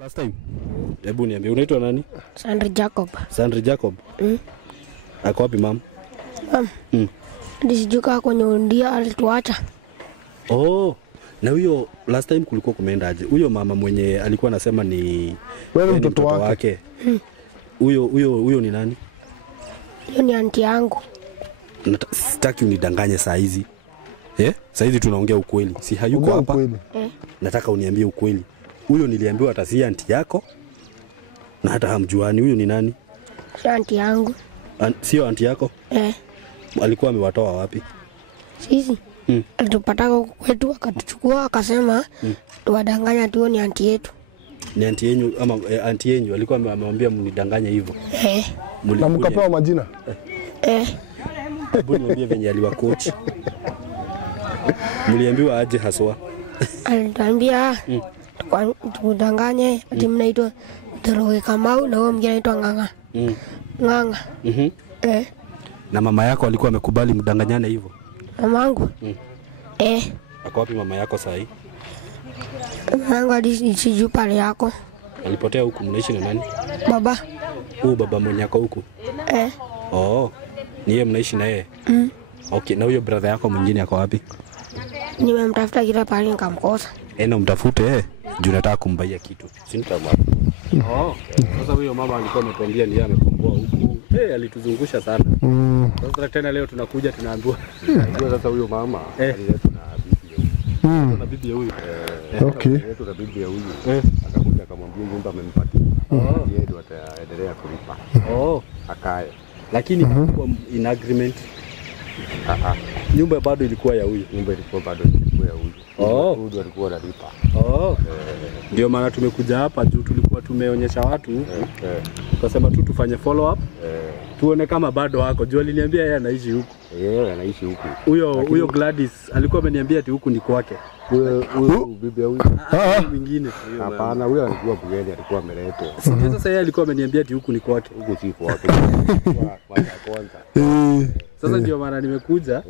Last time. Hebu niambie unaitwa nani? Sandra Jacob. Sandra Jacob. Ako wapi mama? Nisijuka kwenye undia alituacha. Oh. Na huyo last time kulikuwa kumeenda aje? Huyo mama mwenye alikuwa anasema ni wewe mtoto wake. Huyo ni nani? Hiyo ni aunti yangu. Sitaki unidanganye saa hizi. Saa hizi tunaongea ukweli. Si hayuko hapa. Nataka uniambie ukweli. Huyo niliambiwa hata si aunti yako. Na hata hamjuani. Huyo ni nani? Si aunti yangu. Sio aunti yako? Alikuwa amewatoa wapi? Sisi. Alitupata kwetu akatuchukua akasema tuwadanganya tu ni aunti yetu. Ni aunti yenu ama aunti yenu alikuwa amemwambia mnidanganye hivyo? Na mkapewa majina? Hebu niambie venye aliwa coach. Mliambiwa aje haswa? Alituambia tukudanganye ati mnaitwa Dorowe Kamau na wewe mwingine anaitwa Nganga. Nganga. Na mama yako alikuwa amekubali mdanganyane hivyo? Mamangu? Ako wapi mama yako sasa hii? Mamangu alisiju pale yako. Alipotea huku, mnaishi na nani? Baba. Baba mwenye ako huku? Oh. Ni yeye mnaishi na yeye? Okay, na huyo brother yako mwingine ako wapi? Nimemtafuta kila pale nikamkosa. Na mtafute juu nataka kumbaia kitu. Si nitamwambia. Sasa huyo mama alikuwa ametuambia ni yeye amekomboa huku. Alituzungusha sana. Sasa tena leo tunakuja tunaambiwa sasa huyo mama aliletwa na bibi huyu. Okay. Aliletwa na bibi huyu. Akakuja akamwambia nyumba amempatia. Yeye ndio ataendelea kulipa. Akae. Lakini kwa in agreement nyumba bado ilikuwa ya huyu. Nyumba ilikuwa bado ya huyu. Huyu alikuwa analipa. Ndio maana tumekuja hapa juu tulikuwa tumeonyesha watu. Tukasema tu tufanye follow up. Tuone kama bado wako. Juu aliniambia yeye anaishi huku. Anaishi huku. Huyo Gladys alikuwa ameniambia ati huku ni kwake. Huyo bibi huyu. Mwingine. Hapana, huyo alikuwa bugeni, alikuwa ameletwa. Sasa yeye alikuwa ameniambia ati huku ni kwake. Huku si kwake. Kwanza. Sasa ndio maana nimekuja.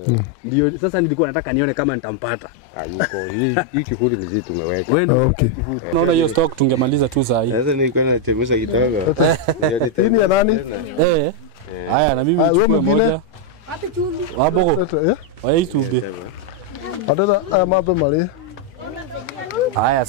Ndio sasa nilikuwa nataka nione kama nitampata. Yuko. Hii kifuri mzee tumeweka. Okay. Naona hiyo stock tungemaliza tu saa hii. Sasa nilikuwa nachemusha kidogo. Hii ni ya nani? Haya na mimi nichukue moja. Wapi chumbi? Wapo. Wai chumbi. Hata mape mali. Haya.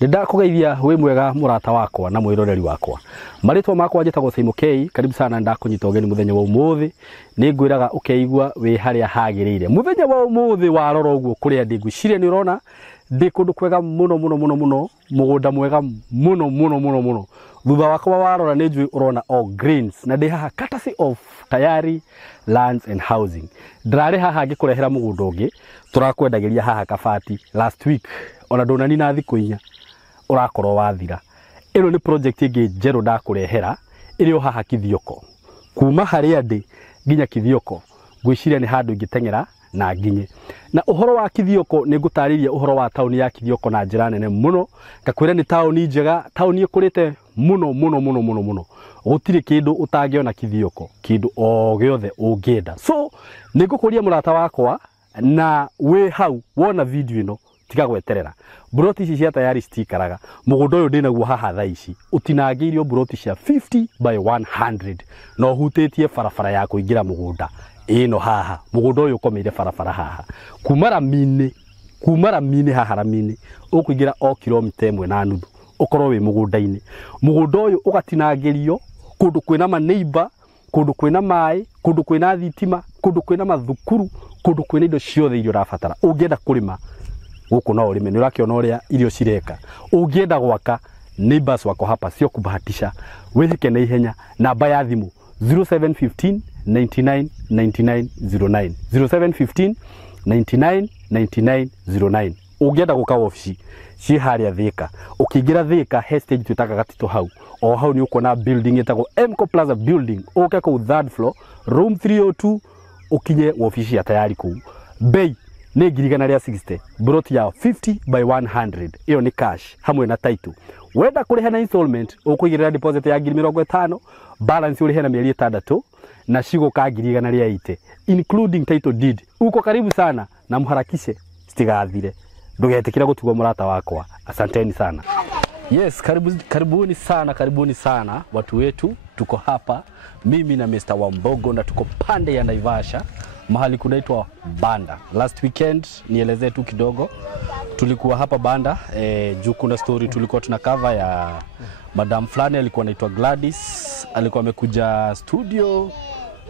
Ndakugeithia we mwega murata wakwa na mwiroreri wakwa. Maritwa makwa njitagwo Saimo K. Karibu sana ndakunyita ugeni muthenya wa umuthi. Ningwiraga ukeigua we haria hagirire. Muthenya wa umuthi warora uguo kuria ndiguciria ni urona ndi kundu kwega muno mugunda mwega muno. Thutha wakwa warora ni njui urona all greens na ndi haha courtesy of Tayari Lands and Housing. Ndrare haha ngikurehera mugunda ungi turakwendagiria haha kabati last week ona ndonani na thiku inya urakorwo wathira. Ino ni project ingi njeru ndakurehera iri haha Kithioko. Kuma haria ndi nginya Kithioko ngwiciria ni handu ingitengera na nginye. Na uhoro wa Kithioko ni ngutariria uhoro wa tauni ya Kithioko na njira nene muno. Ngakwira ni tauni njega, tauni ikurite muno. Gutiri kindu utangiona Kithioko, kindu o giothe ungienda. So nigukuria murata wakwa na we hau wona video ino tiga gweterera. Broti ici cia Tayari citikaraga. Mugunda uyu ndinaguo haha thaa ici utinangiirio broti cia 50 by 100 no hutitie barabara ya kuingira mugunda ino haha. Mugunda uyu ukomeire barabara haha kuma Ramini haha Ramini ukuingira o kilomita 1.5 ukorwo wi mugunda-ini. Mugunda uyu ugatinangirio kundu kwina maneiba, kundu kwina mai, kundu kwina thitima, kundu kwina mathukuru, kundu kwina indo ciothe irio rabatara. Ungienda kurima guku no urime, ni urakiona uria irio cireka. Ungienda gwaka neighbors wako hapa sio kubahatisha. Withike na ihenya. Namba ya thimu 0715 99 99 09 0715 99 99 09. Ungienda guka ofisi ci haria Thika. Ukiingira Thika hestage twitaga gatito hau. O hau ni ukona building itagwo Mco Plaza building. Uke ku third floor room 302 ukinye ofisi ya Tayari ku. Bei ni 160. Broti ya 50 by 100. Iyo ni cash hamwe na title. Wenda kuriha na installment ukuigirira deposit ya 50, balance urihe na mieri 6 na cigo ka 180 including title deed. Uko karibu sana na mharakishe stigathire. Ndugetikira gutugwa murata wakwa. Asanteni sana. Yes, karibuni sana watu wetu. Tuko hapa mimi na Mr. Wambogo na tuko pande ya Naivasha mahali kunaitwa Banda. Last weekend nielezee tu kidogo. Tulikuwa hapa Banda juu kuna story tulikuwa tunakava ya Madam Flani alikuwa anaitwa Gladys, alikuwa amekuja studio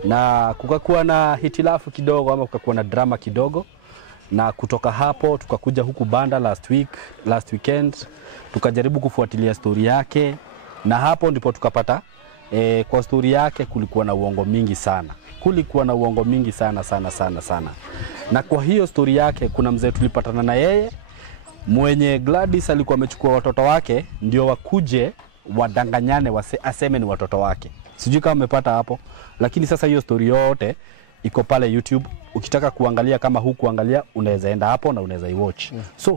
na kukakuwa na hitilafu kidogo ama kukakuwa na drama kidogo, na kutoka hapo tukakuja huku Banda last weekend tukajaribu kufuatilia story yake, na hapo ndipo tukapata kwa story yake kulikuwa na uongo mingi sana. Sana. Na kwa hiyo story yake kuna mzee tulipatana na yeye mwenye Gladys alikuwa amechukua watoto wake ndio wakuje wadanganyane aseme ni watoto wake. Sijui kama umepata hapo, lakini sasa hiyo story yote iko pale YouTube. Ukitaka kuangalia kama hukuangalia unaweza enda hapo na unaweza iwatch. So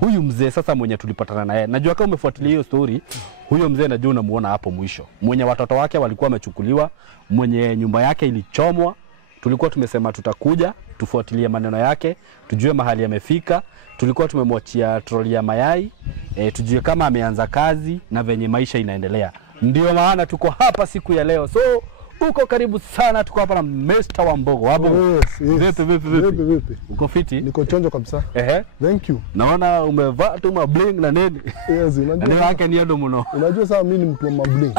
huyu mzee sasa mwenye tulipatana naye, najua kama umefuatilia hiyo story, huyo mzee najua unamuona hapo mwisho. Mwenye watoto wake walikuwa wamechukuliwa, mwenye nyumba yake ilichomwa. Tulikuwa tumesema tutakuja tufuatilie maneno yake, tujue mahali yamefika. Tulikuwa tumemwachia troli ya mayai, tujue kama ameanza kazi na venye maisha inaendelea. Ndio maana tuko hapa siku ya leo. So uko karibu sana, tuko hapa na Mr. Wambogo. Vipi? Uko fiti? Niko chonjo kabisa. Thank you. Naona umevaa tu mabling na nini? Yes, unajua. Ndio yake ni ndo mno. Unajua sasa mimi ni mtu wa mabling.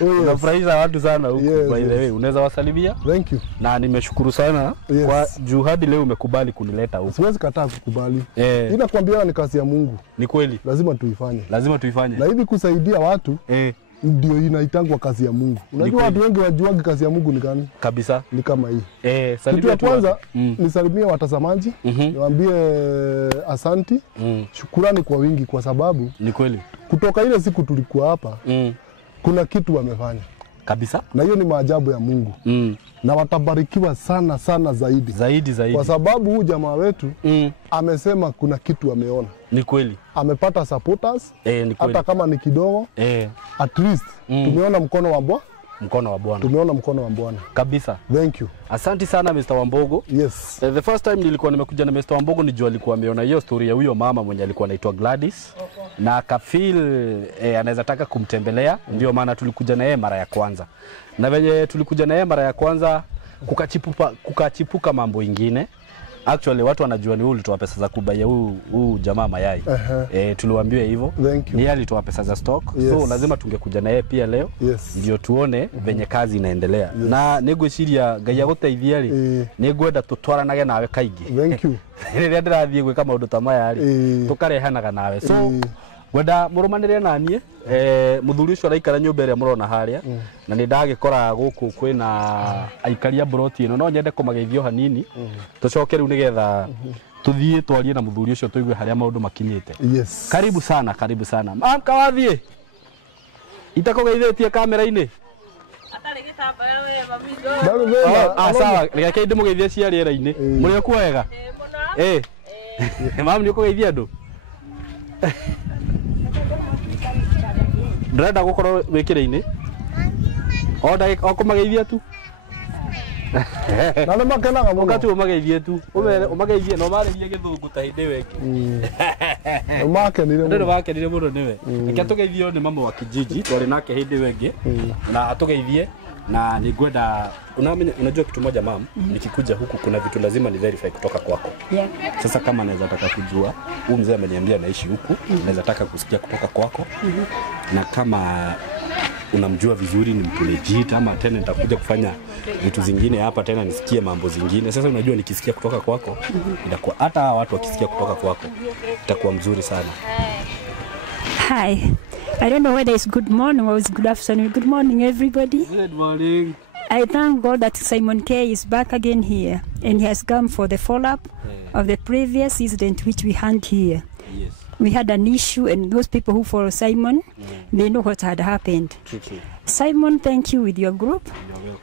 Unafurahisha watu sana huku. By the way, unaweza wasalimia? Thank you. Na nimeshukuru sana kwa juhudi leo umekubali kunileta huku. Siwezi kataa kukubali. Ninakwambia ni kazi ya Mungu. Ni kweli. Lazima tuifanye. Na hivi kusaidia watu ndio inaitangwa kazi ya Mungu. Unajua watu wengi wajuagi kazi ya Mungu ni gani? Kabisa. Ni kama hii. Salimia tu kwanza nisalimie watazamaji, niwaambie asanti, shukrani kwa wingi kwa sababu ni kweli. Kutoka ile siku tulikuwa hapa, kuna kitu wamefanya. Kabisa. Na hiyo ni maajabu ya Mungu. Na watabarikiwa sana zaidi. Kwa sababu huyu jamaa wetu amesema kuna kitu ameona. Ni kweli. Amepata supporters. Ni kweli. Hata kama ni kidogo. At least tumeona mkono wa Bwana. Tumeona mkono wa Bwana. Kabisa. Thank you. Asante sana Mr. Wambogo. Yes. The first time nilikuwa nimekuja na Mr. Wambogo nijua alikuwa ameona hiyo story ya huyo mama mwenye alikuwa anaitwa Gladys. Na akafeel anaweza taka kumtembelea, ndio maana tulikuja na yeye mara ya kwanza. Na venye tulikuja na yeye mara ya kwanza kukachipuka mambo ingine. Actually watu wanajua ni huyu alitoa pesa za kubaia huyu jamaa mayai. Tuliwaambiwa hivyo. Ni yeye alitoa pesa za stock. So lazima tungekuja na yeye pia leo. Ndio tuone venye kazi inaendelea. Na nigwiciria Ngai aguteithia ri nigwenda tutwaranage nawe kaingi. Thank you. Rĩrĩa ndĩrathiĩ gwĩka maũndũ ta maya rĩ tũkarehanaga nawe. So wenda mũrũmanĩrĩre naniĩ mũthuri ũcio araikara nyũmba ĩrĩa mũrona harĩa, na nĩ ndagĩkora gũkũ kwĩna aikaria broti ĩno, no nyende kũmageithio hanini tũcoke rĩu nĩgetha tuthiĩ twarie na mũthuri ũcio tũigue harĩa maũndũ makinyĩte. Yes. Karibu sana. Kawathiĩ itakũgeithĩtie kamera-inĩ. Sawa, reke ndĩmũgeithie cia rĩera-inĩ. Mũrĩ okuo wega? Mami nĩ ũkũgeithia andũ? Ndĩrenda gũkorwo wĩkĩrĩ-inĩ o kũmageithia tu. Na nĩ makenaga mũno. Ũkati ũmageithie tu. Ũmageithie no marĩrie gĩthũngũ ta hĩndĩ ĩyo ĩngĩ. Makenire mũno nĩwe. Reke tũgeithio nĩ mama wa kijiji twarĩ nake hĩndĩ ĩyo ĩngĩ na atũgeithie. Na ningwenda unajua kitu moja mam, nikikuja huku kuna vitu lazima ni verify kutoka kwako. Sasa kama naweza taka kujua huyu mzee ameniambia naishi huku, naweza taka kusikia kutoka kwako. Na kama unamjua vizuri ni mtu legit ama tena nitakuja kufanya vitu zingine hapa tena nisikie mambo zingine. Sasa unajua nikisikia kutoka kwako itakuwa hata watu wakisikia kutoka kwako itakuwa mzuri sana. Hi. I don't know whether it's good morning or it's good afternoon. Good morning, everybody. Good morning. I thank God that Simon K is back again here, and he has come for the follow-up of the previous incident which we had here. Yes. We had an issue, and those people who follow Simon, they know what had happened. True. Simon, thank you with your group.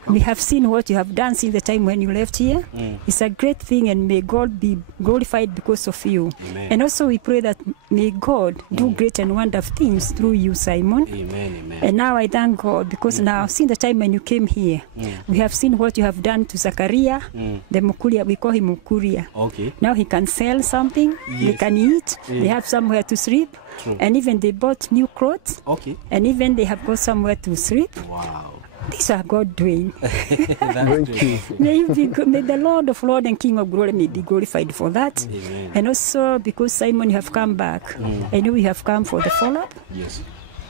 We have seen what you have done since the time when you left here. It's a great thing, and may God be glorified because of you. Amen. And also we pray that may God do great and wonderful things through you, Simon. Amen. And now I thank God because now, since the time when you came here, we have seen what you have done to Zachariah, the Mukuria. We call him Mukuria. Okay. Now he can sell something, they can eat, they have somewhere to sleep, and even they bought new clothes, and even they have got somewhere to sleep. Wow. These are God doing. Thank you. May the Lord of Lords and King of Glory may be glorified for that. Amen. And also because Simon, you have come back. I know you have come for the follow-up. Yes.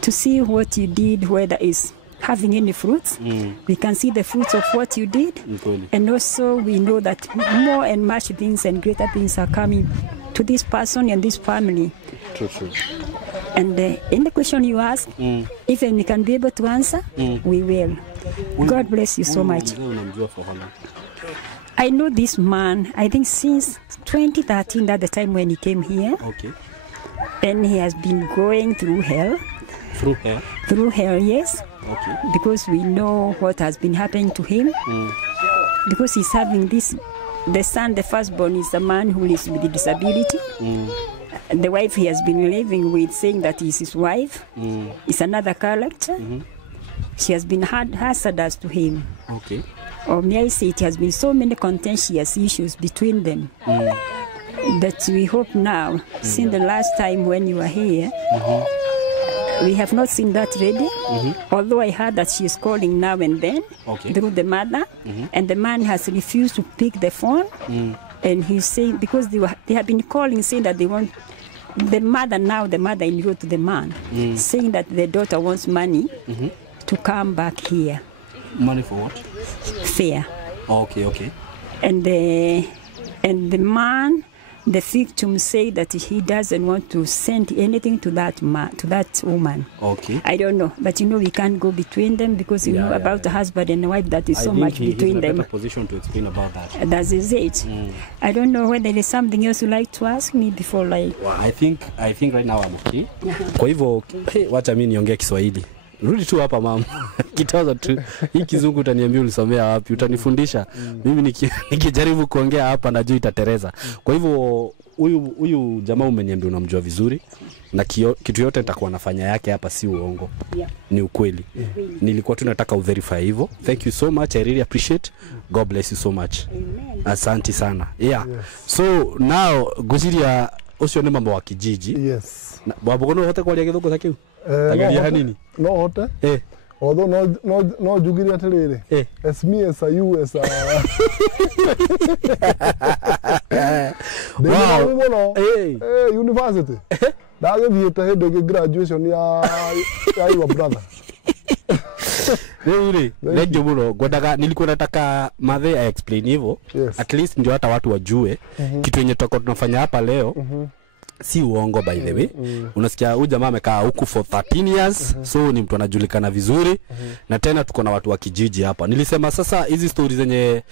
To see what you did, whether it's having any fruits. We can see the fruits of what you did. And also we know that more and much things and greater things are coming to this person and this family. True. And in the question you ask, if we can be able to answer, we will. God bless you so much. I know this man, I think since 2013, at the time when he came here. Okay. And he has been going through hell. Through hell? Through hell, yes. Okay. Because we know what has been happening to him. Because he's having this, the son, the firstborn, is a man who lives with a disability. The wife he has been living with, saying that is his wife, is another character. She has been hazardous to him. Okay. Or may I say, it has been so many contentious issues between them. But we hope now, since the last time when you were here, we have not seen that lady. Although I heard that she is calling now and then through the mother, and the man has refused to pick the phone. And he's saying, because they have been calling, saying that they want the mother-in-law to the man, saying that the daughter wants money to come back here. Money for what? Fair. Okay. And the man, the victim, say that he doesn't want to send anything to that woman. Okay. I don't know, but we can't go between them because you know about the husband and the wife, that is so much between them. I think he's in a better position to explain about that. That is it. I don't know whether there's something else you'd like to ask me before like. Well, I think right now I'm okay. Kwa hivyo wacha mimi niongee Kiswahili. Rudi tu hapa mama. Kitaza tu. Hii kizungu utaniambia ulisomea wapi? Utanifundisha. Mimi nikijaribu kuongea hapa najua itatereza. Kwa hivyo huyu jamaa umeniambia unamjua vizuri na kitu yote nitakuwa nafanya yake hapa si uongo. Ni ukweli. Nilikuwa tu nataka uverify hivyo. Thank you so much. I really appreciate. God bless you so much. Asante sana. Yeah. So now guziria ucio ni mambo wa kijiji. Yes. Wabogono hote kwa githungu sakiu. Tageria hanini? No hote. Although no jugiria atiriri. As me as you as wow. University. Dago vieta hedo graduation ya your brother. Really? Ndio bro, nilikuwa nataka Mathe I explain hivyo. At least ndio hata watu wajue kitu yenye tutakuwa tunafanya hapa leo. Si uongo by the way. Unasikia huyu jamaa amekaa huku for 13 years, so ni mtu anajulikana vizuri. Na tena tuko na watu wa kijiji hapa. Nilisema sasa hizi stories zenye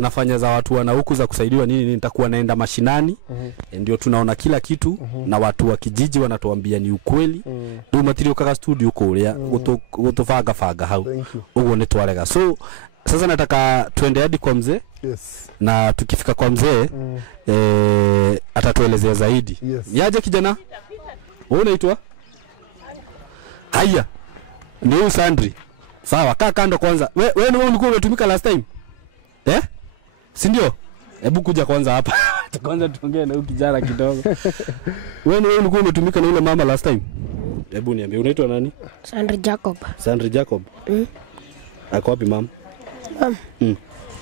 nafanya za watu wana huku za kusaidiwa nini nitakuwa naenda mashinani. Ndio tunaona kila kitu na watu wa kijiji wanatuambia ni ukweli. Ndio material kaka studio kulia utofaga hau. Ugo ni twarega. So sasa nataka tuende hadi kwa mzee. Yes. Na tukifika kwa mzee atatuelezea zaidi. Yaje kijana? Wewe unaitwa? Haya. Ni Sandri. Sawa, kaa kando kwanza. Wewe ni ulikuwa umetumika last time? Si ndio? Hebu kuja kwanza hapa. Kwanza tuongee na huyu kijana kidogo. Wewe ulikuwa umetumika na yule mama last time? Hebu niambie unaitwa nani? Sandri Jacob. Sandri Jacob. Ako wapi mama?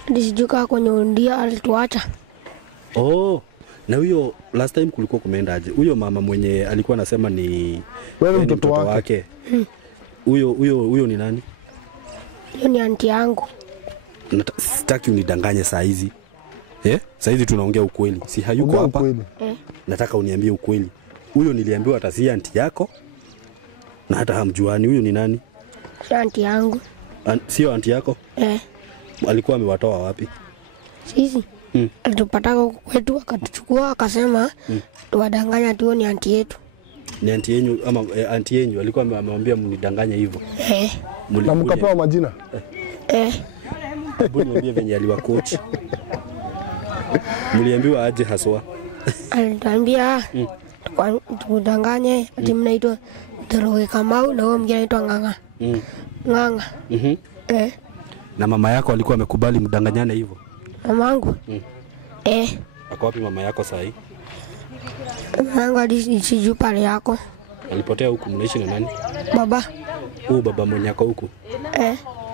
Nisijuka kwenye ndia alituacha. Na huyo last time kulikuwa kumeenda aje? Huyo mama mwenye alikuwa anasema ni wewe mtoto wake. Huyo ni nani? Huyo ni aunti yangu. Sitaki unidanganye saa hizi. Saa hizi tunaongea ukweli. Si hayuko hapa. Nataka uniambie ukweli. Huyo niliambiwa atasia aunti yako. Na hata hamjuani. Huyo ni nani? Si aunti yangu. Sio aunti yako? Alikuwa amewatoa wapi? Sisi. Alitupata kwetu akatuchukua akasema tuwadanganya tu ni aunti yetu. Ni aunti yenu ama aunti yenu alikuwa amemwambia mnidanganye hivyo. Na mkapewa majina? Hebu niambie venye aliwa coach. Mliambiwa aje haswa? Alituambia tukudanganye ati mnaitwa Njoroge Kamau na huyo mwingine anaitwa Ng'ang'a. Ng'ang'a. Na mama yako alikuwa amekubali mdanganyane hivyo? Mamangu? Ako wapi mama yako saa hii? Mamangu alisiju pale yako. Alipotea huku, mnaishi na nani? Baba. Baba mwenye yako huku?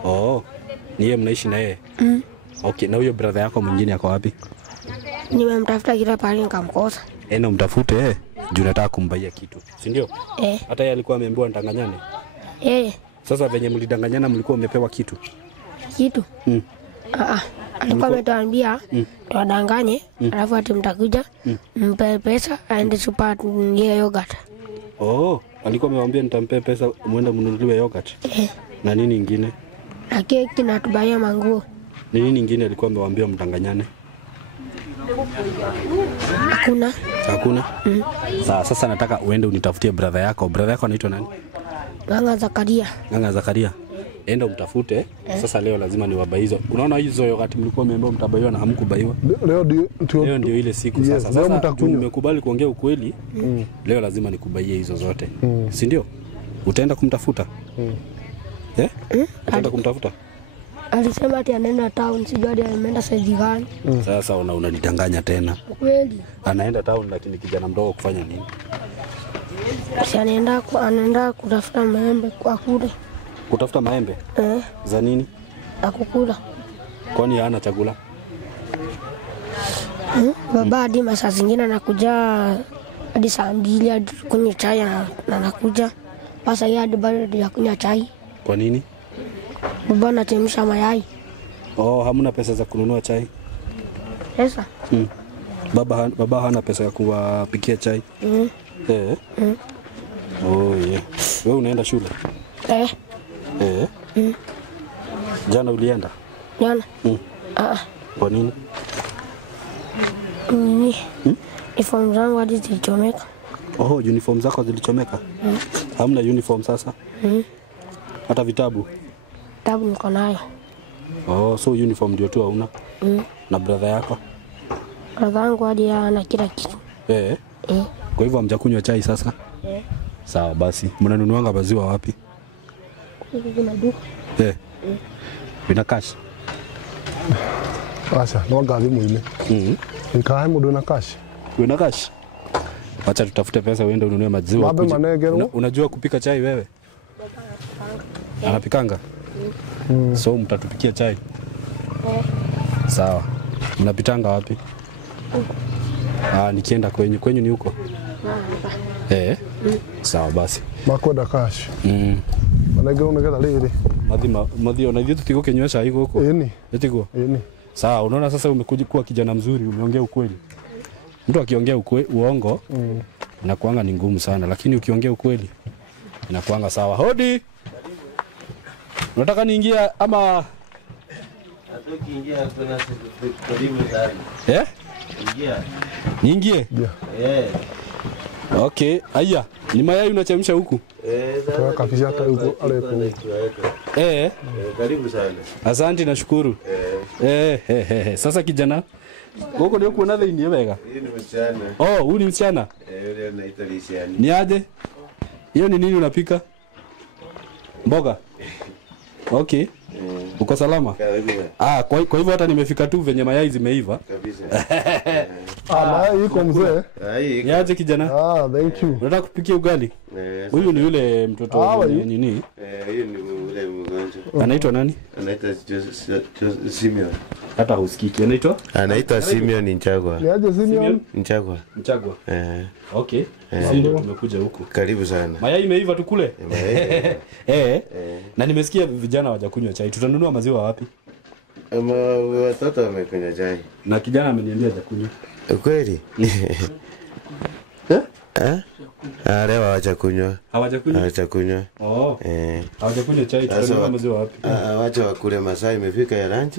Oh, ni yeye mnaishi na yeye? Okay, na huyo brother yako mwingine yako wapi? Nimemtafuta kila pale nikamkosa. Na umtafute juu nataka kumbaia kitu, si ndio? Hata yeye alikuwa ameambiwa ndanganyane. Sasa venye mlidanganyana mlikuwa mmepewa kitu? Kitu? Alikuwa ametuambia tuwadanganye, alafu ati mtakuja mpe pesa aende chupa ngie yogurt. Alikuwa amewaambia nitampe pesa muende mnunuliwe yogurt. Na nini ingine? Na keki na tubaia manguo. Ni nini ingine alikuwa amewaambia mdanganyane? Hakuna? Sasa nataka uende unitafutie brother yako. Brother yako anaitwa nani? Ng'ang'a Zakaria. Ng'ang'a Zakaria. Enda umtafute. Sasa leo lazima niwabaizo. Unaona hizo wakati mlikuwa mmeambiwa mtabaiwa na hamkubaiwa? Leo ndio ile siku sasa. Sasa nimekubali kuongea ukweli. Leo lazima nikubaie hizo zote. Si ndio? Utaenda kumtafuta? Utaenda kumtafuta? Alisema ati anaenda town, sijui hadi ameenda saizi gani. Sasa unanidanganya tena. Kweli. Anaenda town lakini kijana mdogo kufanya nini? Si anaenda kutafuta maembe kwa kule. Kutafuta maembe? Za nini? Ya kukula. Kwani hana chakula? Baba hadi masaa zingine anakuja hadi saa 2 hadi kunywa chai na anakuja. Sasa yeye hadi bado ya kunywa chai. Kwa nini? Baba anachemsha mayai. Hamna pesa za kununua chai? Pesa? Baba hana pesa ya kuwapikia chai? Wewe unaenda shule? Jana ulienda? Jana? Kwa nini? Uniform zangu hadi zilichomeka. Uniform zako zilichomeka? Hamna uniform sasa? Hata vitabu? Vitabu niko nayo. So uniform ndio tu hauna? Na brother yako? Brother yangu hadi ana kila kitu. Kwa hivyo hamjakunywa chai sasa? Sawa basi. Mnanunuanga maziwa wapi? Kuna duka. Bina cash? Acha, no gari mwile. Nikae mudo na cash. Una cash? Acha tutafute pesa uende ununue maziwa. Unajua kupika chai wewe? Anapikanga? So mtatupikia chai? Sawa. Mnapitanga wapi? Nikienda kwenyu ni huko? Sawa basi. Makoda cash. Manege unageta lele. Madhi ona vitu tiko kenywesha hiko huko. Etiko. Sawa, unaona sasa umekuja kuwa kijana mzuri, umeongea ukweli. Mtu akiongea uongo inakuanga ni ngumu sana, lakini ukiongea ukweli inakuanga sawa. Hodi. Unataka niingia ama Ukiingia kuna karibu sana. Ingia. Niingie? Okay, aya. Ni mayai unachemsha huku? Kafisha hata huko ale. Karibu sana. Asante nashukuru. Sasa kijana, huko ndio kuona dhini yewega. Hii ni msichana. Huyu ni msichana? Yule anaitwa Lisiani. Ni aje? Hiyo ni nini unapika? Mboga? Okay. Uko salama? Kwa hivyo hata nimefika tu venye mayai zimeiva. Kabisa. Mayai iko mzee. Ni aje kijana? Thank you. Unataka kupikia ugali? Huyu ni yule mtoto nini? Huyu ni yule mgonjwa. Anaitwa nani? Anaitwa Simeon. Hata husikiki. Anaitwa Simeon Nchagwa. Ni aje Simeon? Nchagwa. Okay. Ndio tumekuja huku. Karibu sana. Mayai imeiva tukule? Na nimesikia vijana hawajakunywa chai. Tutanunua maziwa wapi? Watoto wamekunywa chai. Na kijana ameniambia hajakunywa. Kweli? Leo hawajakunywa. Hawajakunywa. Hawajakunywa chai, tutanunua maziwa wapi? Wacha wakule, masaa imefika ya lunch.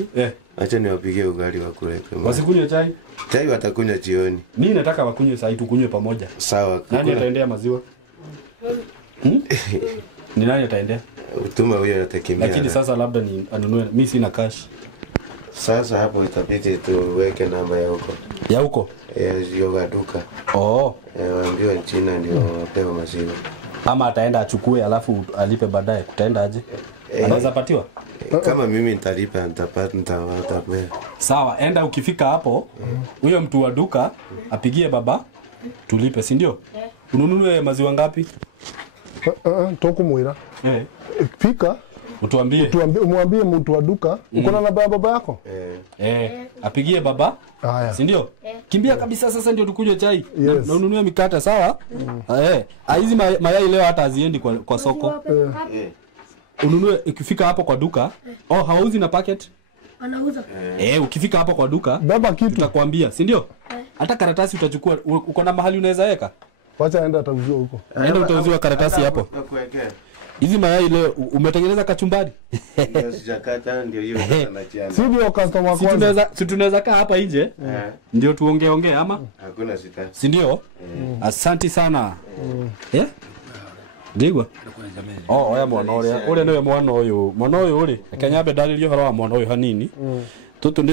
Acha niwapigie ugali wakule. Wasikunywe chai? Chai watakunywa jioni. Mimi nataka wakunywe saa hii tukunywe pamoja. Sawa. Nani ataendea maziwa? Ni nani ataendea? Utuma huyo atakimbia. Lakini sasa labda ni anunue, mimi sina cash. Sasa hapo itabidi tuweke namba ya huko. Ya huko? Yoga duka. Waambiwa China ndio wapewa maziwa. Ama ataenda achukue alafu alipe baadaye, kutaenda aje? Anaweza patiwa? Kama mimi nitalipa nitapata. Sawa, enda ukifika hapo, huyo mtu wa duka apigie baba tulipe, si ndio? Ununue maziwa ngapi? Tokumwira. Fika Utuambie. Umwambie mtu wa duka, uko na namba ya baba yako? Apigie baba. Haya. Si ndio? Kimbia kabisa sasa ndio tukuje chai. Yes. Na ununue mikate, sawa? Hizi mayai leo hata haziendi kwa soko. Ununue ukifika hapo kwa duka. Hauzi na packet? Anauza. Ukifika hapo kwa duka, baba kitu tutakwambia, si ndio? Hata karatasi utachukua, uko na mahali unaweza weka? Wacha aenda atauziwa huko. Aenda utauziwa karatasi hapo. Hizi mayai leo umetengeneza kachumbari? Ndio sijakata, ndio hiyo tunachiana. Si ndio customer kwanza. Si tunaweza kaa hapa nje? Ndio tuongee ama? Hakuna sita. Si ndio? Asante sana. Ndigwa. Oya mwana ule niwe mwana uyu. Mwana uyu uri. Kanyambe ndaririo horo wa mwana uyu hanini. Tutu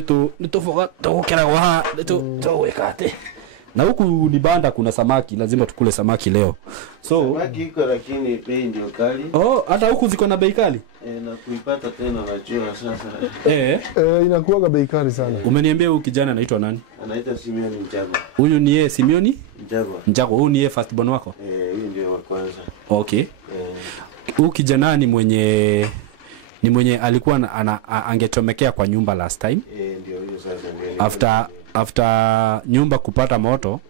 nitufoga tukera wa tuweka ate. Na huku ni banda kuna samaki, lazima tukule samaki leo. Samaki iko lakini bei ndio kali. Hata huku ziko na bei kali? Na kuipata tena najua sasa. Inakuwa bei kali sana. Umeniambia huyu kijana anaitwa nani? Anaitwa Simeoni Njago. Huyu ni yeye Simeoni? Njago. Huyu ni yeye first born wako? Huyu ndio wa kwanza. Okay. Huyu kijana ni mwenye alikuwa angechomekea kwa nyumba last time. Ndio huyo sasa. After nyumba kupata moto,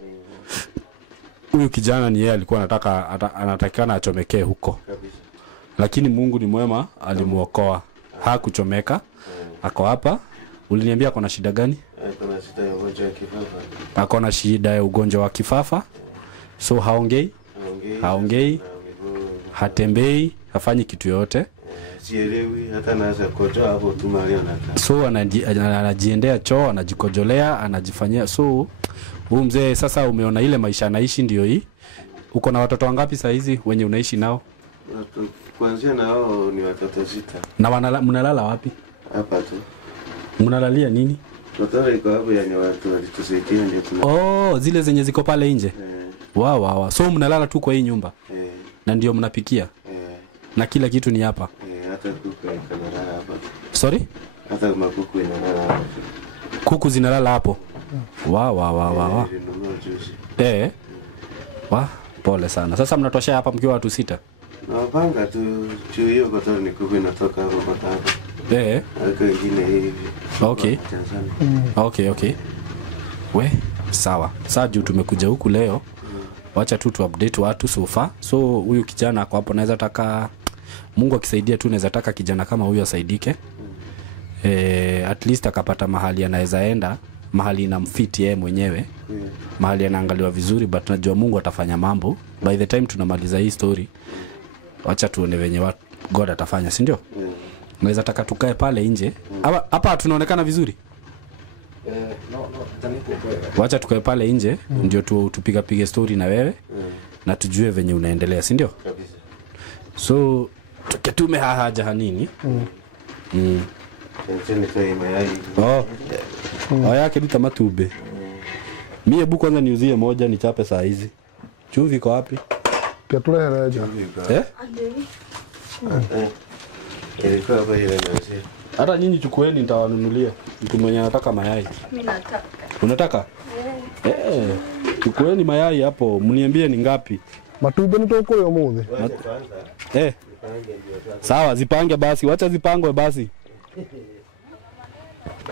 huyu kijana ni yeye alikuwa anatakikana achomekee huko. Kabisa. Lakini Mungu ni mwema, alimuokoa. Hakuchomeka. Ako hapa. Uliniambia ako na shida gani? Ako na shida ya ugonjwa wa kifafa. So haongei, hatembei, hafanyi kitu yote. Sielewi hata naweza kojoa hapo tu mahali anakaa. So anajiendea choo, anajikojolea, anajifanyia. So huyu mzee sasa umeona ile maisha anaishi ndio hii. Uko na watoto wangapi saa hizi wenye unaishi nao? Kuanzia nao ni watoto 6. Na mnalala wapi? Hapa tu. Mnalalia nini? Watoto iko hapo, yani watu walitusaidia ndio tuna. Zile zenye ziko pale nje. Wow. So mnalala tu kwa hii nyumba? Na ndio mnapikia? Na kila kitu ni hapa? Hata kuku inalala hapa. Sorry? Hata kuku inalala hapa. Kuku zinalala hapo? Wow. Pole sana. Sasa mnatoshea hapa mkiwa watu 6? Napanga tu hiyo kwa sababu ni kuku inatoka hapo mpaka hapa. Hata wengine hivi. Okay. We, sawa. Sasa juu tumekuja huku leo, wacha tu update watu so far. So huyu kijana ako hapo, naweza taka Mungu akisaidia tu naweza taka kijana kama huyu asaidike. At least akapata mahali anaweza enda, mahali inamfit yeye mwenyewe. Mahali anaangaliwa vizuri, but najua Mungu atafanya mambo. By the time tunamaliza hii story, wacha tuone venye God atafanya, si ndio? Naweza taka tukae pale nje. Hapa tunaonekana vizuri? Wacha tukae pale nje, ndio tupige story na wewe. Na tujue venye unaendelea, si ndio? So tuketume haja hanini? Yake duta matube. Mie hebu kwanza niuzie moja nichape saa hizi. Chumvi iko wapi? Ketule heraja. Ilikuwa hapa ile nasi. Hata nyinyi chukueni nitawanunulia. Mtu mwenye anataka mayai. Mimi nataka. Unataka? Chukueni mayai hapo, mniambie ni ngapi. Matube ni toko yo muthi. Sawa, zipange basi, wacha zipangwe basi.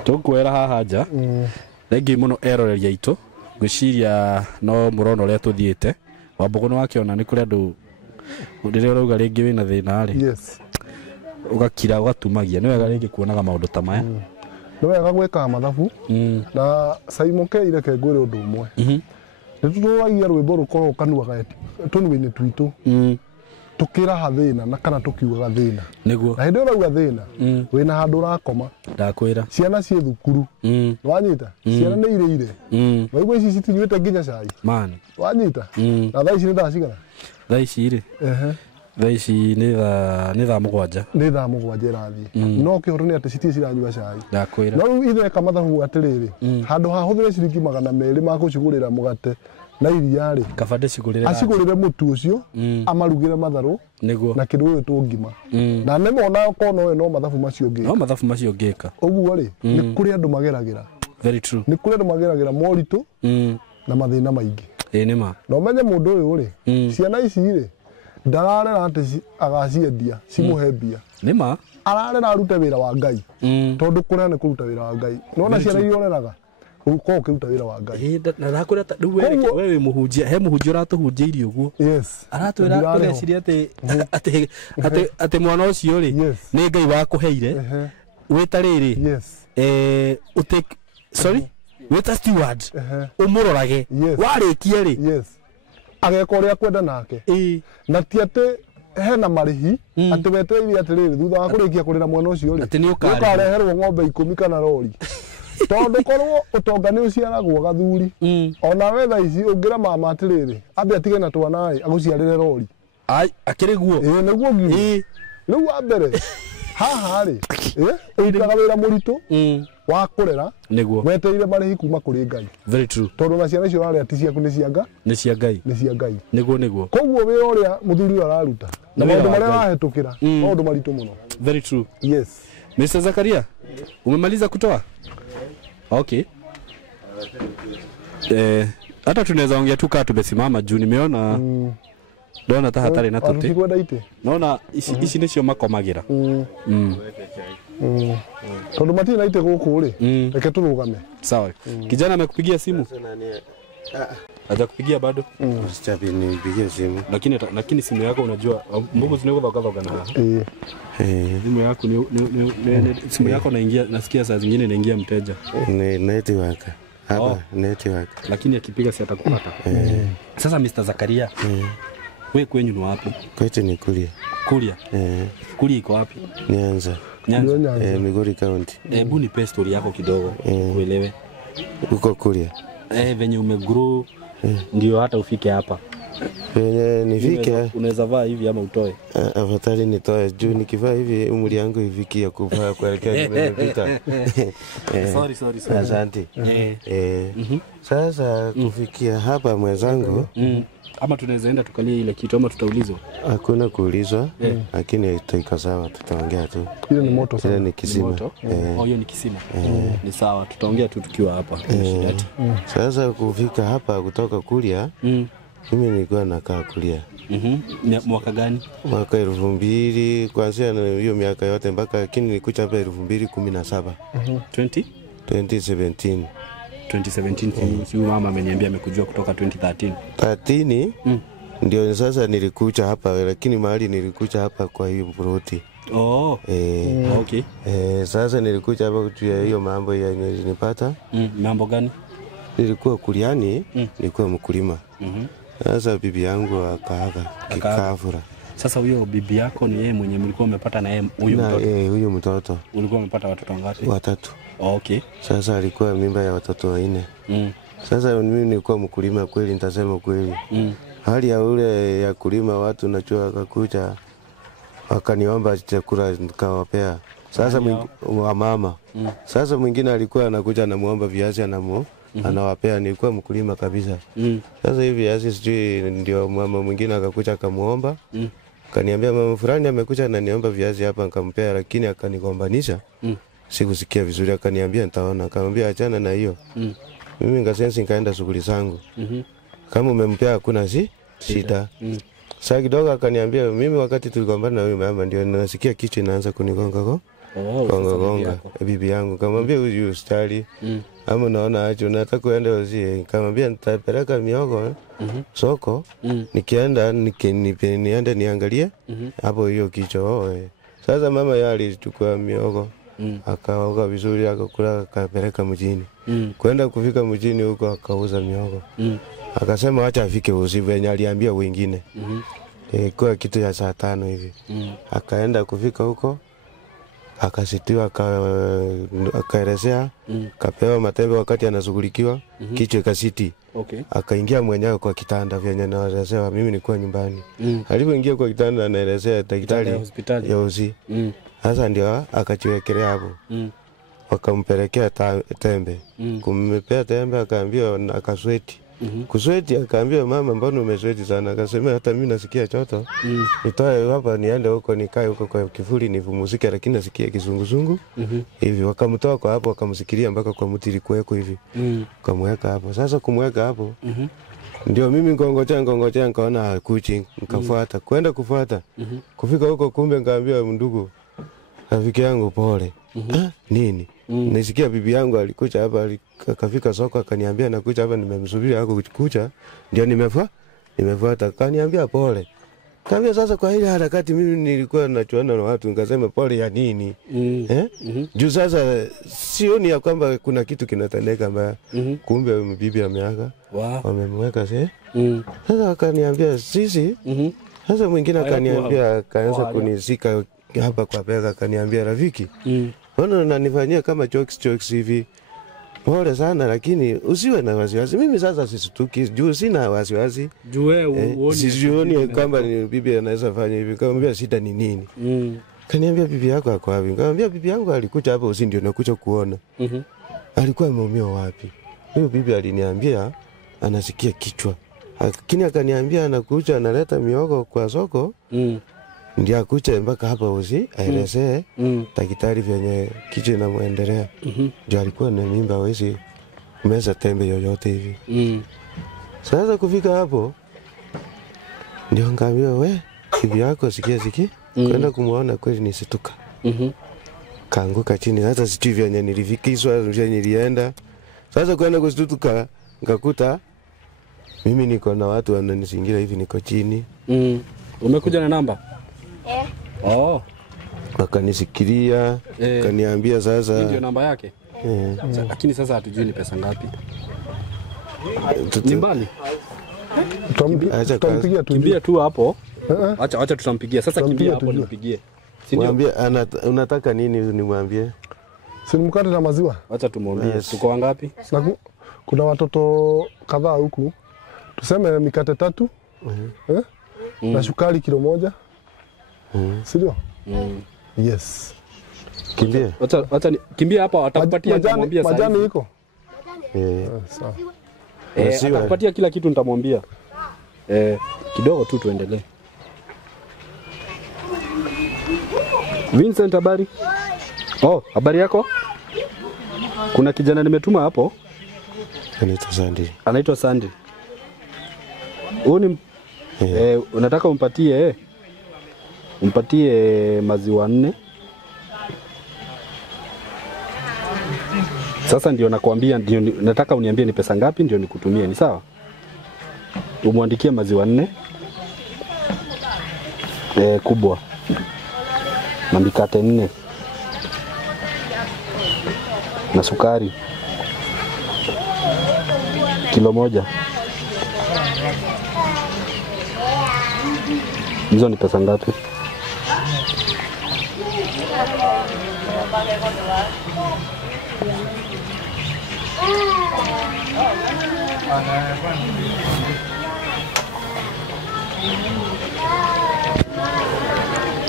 Tukwera haja. Regi muno eroreria itu. Gwiciria no murono ria tuthiite. Wambuguno wakiona ni kuri andu ndire uruga ringi wina thina ri. Yes. Ugakira ugatumagia ni wega ringi kuonaga maundu ta maya. Ni wega gweka mathabu. Na Saimoke ireke ngwire undu umwe. Nitutuagia rwimbo rukorwo kanuaga tunuini twitu. Tukira hathina na kana tukiuga thina. Niguo. Na hindi urauga thina. Wina handu rakoma. Ndakwira. Ciana cie thukuru. Wanyita. Ciana ni ireire. Waigua ici citinyuite nginya cai. Man. Wanyita. Na thaa ici ni thaa cigana? Thaa ici ri. Thaici nĩ thaa mũgwanja. Nĩ thaa mũgwanja ĩrathiĩ. No kĩhoto nĩ atĩ citirĩ ciranyua cai. Ndakwĩra. No rĩu ithe eka mathabu atĩrĩrĩ, handũ ha hũthĩre ciringi 200 ma gũcigũrĩra mũgate na iria rĩ, kaba ndĩcigũrĩre acigũrĩre mũtu ũcio amarugĩre matharũ na kĩndũ gĩgĩ tũngima. Na nĩmona kono we no mathabu macio ngĩka. No mathabu macio ngĩka. Ũguo rĩ, nĩ kũrĩ andũ mageragĩra. Very true. Nĩ kũrĩ andũ mageragĩra moritũ na mathĩna maingĩ. Nĩ ma. Na ũmenye mũndũ ũyũ rĩ, ciana ici rĩ, ndararera atĩ agaciendia cimũhe mbia. Nĩ ma. Ararera arute wĩra wa Ngai. Tondũ kũrĩa nĩ kũruta wĩra wa Ngai. Nona ciana iria ũreraga uko ukiruta wĩra wa Ngai. Na nakũrĩa rĩu wewe mũhunjia, he mũhunjia ũratũhunjĩirie ũguo. Yes. Aratwĩra ũreciria atĩ mwana ũcio rĩ nĩ Ngai wakũheire. Wĩta rĩrĩ. Yes. Sorry? Wĩta steward. Ũmũrorage. Warĩkia rĩ. Yes. Ageka ũrĩa kwenda nake. Na ti atĩ hena marĩhi atĩ wetereire atĩrĩrĩ thutha wa kũrĩkia kũrĩra mwana ũcio rĩ. Atĩ nĩ ũkareherwo ng'ombe 10 kana rori. Tondũ korwo ũtonga nĩ ũciaragwo gathuri. Ona we thaa ici ũngĩra mama atĩrĩrĩ ambe atige na twana rĩ agũciarĩre rori. Akĩrĩ guo. Nĩguo nginya. Rĩu wa mbere haha rĩ ũrutaga wĩra mũritũ wa kũrera wetereire marĩhi kuma kũrĩ Ngai. Very true. Tondũ na ciana icio ũrarĩa ti ciaku nĩ cia Ngai. Nĩ cia Ngai. Nĩ cia Ngai. Nĩguo. Koguo wĩra ũrĩa mũthuri ũyũ araruta na maũndũ marĩa arahĩtũkĩra maũndũ maritũ mũno. Very true. Yes. Mr. Zakaria, umemaliza kutoa? Okay. Hata tunaweza ongea tu kama tumesimama juu nimeona ndona ta hatari na tuti. Naona ici nicio makomagira. Tondũ matirĩ na ite gũkũ rĩ, reke tũrũgame. Sawa. Kijana amekupigia simu? Hajakupigia bado? Sijapi nipigie simu. Lakini simu yako unajua mbugu zinagothoga na. Simu yako simu yako naingia nasikia saa zingine inaingia mteja. Ni network. Hapa network. Lakini akipiga si atakupata. Sasa Mr. Zakaria. Wewe kwenyu ni wapi? Kwetu ni Kuria. Kuria? Kuria iko wapi? Nyanza. Migori County. Hebu nipe story yako kidogo kuelewe. Uko Kuria? Venye umegrow ndio hata ufike hapa. Venye nifike unaweza vaa hivi ama utoe? Afadhali nitoe juu nikivaa hivi umri yangu ifikia kuvaa kuelekea nimepita. Sorry. Asante. Sasa kufikia hapa mwenzangu ama tunaweza enda tukalie ile kitu ama tutaulizwa? Hakuna kuulizwa, lakini itaika sawa, tutaongea tu. Ile ni moto sana. Ile ni kisima. Hiyo ni kisima. Ni sawa, tutaongea tu tukiwa hapa. Sasa kufika hapa kutoka Kuria, mimi nilikuwa nakaa Kuria. Mwaka gani? Mwaka 2000, kuanzia hiyo miaka yote mpaka lakini nilikuja hapa 2017. 2017. 2017 si mama ameniambia amekujua kutoka 2013. 13 ndio sasa nilikuja hapa, lakini mahali nilikuja hapa kwa hiyo ploti. Okay. Sasa nilikuja hapa kutia hiyo mambo ya nilipata. Mambo gani? Nilikuwa Kuriani, nilikuwa mkulima. Sasa bibi yangu akaaga kikafura. Sasa huyo bibi yako ni yeye mwenye mlikuwa umepata na yeye huyo mtoto? Huyo mtoto. Ulikuwa umepata watoto wangapi? 3. Okay. Sasa alikuwa mimba ya watoto 4. Sasa mimi nilikuwa mkulima kweli, nitasema kweli. Hali ya ule ya kulima watu najua akakuja wakaniomba chakula nikawapea. Sasa mama. Sasa mwingine alikuwa anakuja anamuomba viazi anawapea, nilikuwa mkulima kabisa. Sasa hivi viazi sijui ndio mama mwingine akakuja akamuomba. Kaniambia mama fulani amekuja ananiomba viazi hapa, nikampea lakini akanigombanisha. Sikusikia vizuri, akaniambia nitaona. Akamwambia achana na hiyo. Mimi ngasensi nikaenda shughuli zangu. Kama umempea hakuna shida. Sasa kidogo akaniambia mimi wakati tuligombana na huyo mama ndio nasikia kichwa inaanza kunigonga gonga bibi yangu. Kamwambia huyu ustari ama naona aje unataka uende wazi. Kamwambia nitapeleka miogo soko, nikienda niende niangalie hapo hiyo kichwa. Sasa mama yeye alichukua miogo akaoga vizuri akakula akapeleka mjini. Kwenda kufika mjini huko akauza miogo. Akasema acha afike usiku venye aliambia wengine. Kwa kitu ya saa 5 hivi. Akaenda kufika huko akasitiwa akaelezea kapewa matembe wakati anashughulikiwa kichwa kasiti. Okay. Akaingia mwenyewe kwa kitanda vyenye naelezewa, mimi nilikuwa nyumbani. Alipoingia kwa kitanda anaelezea daktari ya uzi. Sasa ndio akachiwekelea hapo. Wakampelekea tembe. Kumpea tembe akaambiwa akasweti. Kusweti akaambia mama, mbona umesweti sana? Akasema hata mimi nasikia joto. Nitoe hapa niende huko nikae huko kwa kivuli nipumzike, lakini nasikia kizunguzungu. Hivi wakamtoa kwa hapo wakamsikilia mpaka kwa mti ilikuweko hivi. Kamweka hapo. Sasa kumweka hapo. Ndio mimi ngongojea nikaona hakuchi, nikafuata. Kwenda kufuata. Kufika huko kumbe ngaambia ndugu, rafiki yangu pole. Nini? Nisikia bibi yangu alikuja hapa, akafika soko akaniambia nakuja hapa, nimemsubiri hako kuja, ndio nimefuata. Akaniambia pole. Kaambia sasa kwa ile harakati mimi nilikuwa nachuana na watu, nikasema pole ya nini? Juu sasa sioni ya kwamba kuna kitu kinatendeka mbaya. Kumbe bibi ameaga. Wamemweka sasa. Sasa akaniambia sisi. Sasa mwingine akaniambia akaanza kunizika hapa kwa bega, akaniambia rafiki. Mbona unanifanyia kama jokes hivi? Pole sana lakini usiwe na wasiwasi. Mimi sasa sisituki, juu sina wasiwasi. Juu wewe uone. Sijioni kwamba ni bibi anaweza fanya hivi. Kaambia shida ni nini? Kaniambia bibi yako ako wapi? Kaambia bibi yangu alikuja hapa usi ndio nakuja kuona. Alikuwa ameumia wapi? Huyo bibi aliniambia anasikia kichwa. Lakini akaniambia anakuja analeta miogo kwa soko. Ndio akuche mpaka hapa usi aelezee daktari vyenye kichwa inamuendelea. Ndio alikuwa na mimba hawezi meza tembe yoyote hivi. Sasa kufika hapo ndio ngaambia we bibi yako sikia kwenda kumuona kweli nisituka. Kaanguka chini. Sasa sijui vyenye nilifikishwa vyenye nilienda. Sasa kwenda kustuka ngakuta mimi niko na watu wananizingira hivi, niko chini. Umekuja na namba? Wakanisikilia, kaniambia sasa ndio namba yake. Lakini sasa hatujui ni pesa ngapi. Ni mbali. Tutampigia tu. Kimbia tu hapo. Acha tutampigia. Sasa kimbia hapo nimpigie. Si ndio? Unataka nini nimwambie? Si mkate na maziwa. Acha tumwambie. Tuko wangapi? Kuna watoto kadhaa huku. Tuseme mikate 3. Na sukari kilo 1. Sio? Yes. Kimbia. Acha kimbia hapa, atakupatia nitamwambia sasa. Majani iko? Sawa. Atakupatia kila kitu nitamwambia. Kidogo tu tuendelee. Vincent, habari? Habari yako? Kuna kijana nimetuma hapo. Anaitwa Sandy. Huyu ni unataka umpatie maziwa 4. Sasa ndio nakwambia, ndio nataka uniambie ni pesa ngapi ndio nikutumie, ni sawa? Umwandikie maziwa 4 kubwa na mikate 4 na sukari kilo 1. Hizo ni pesa ngapi?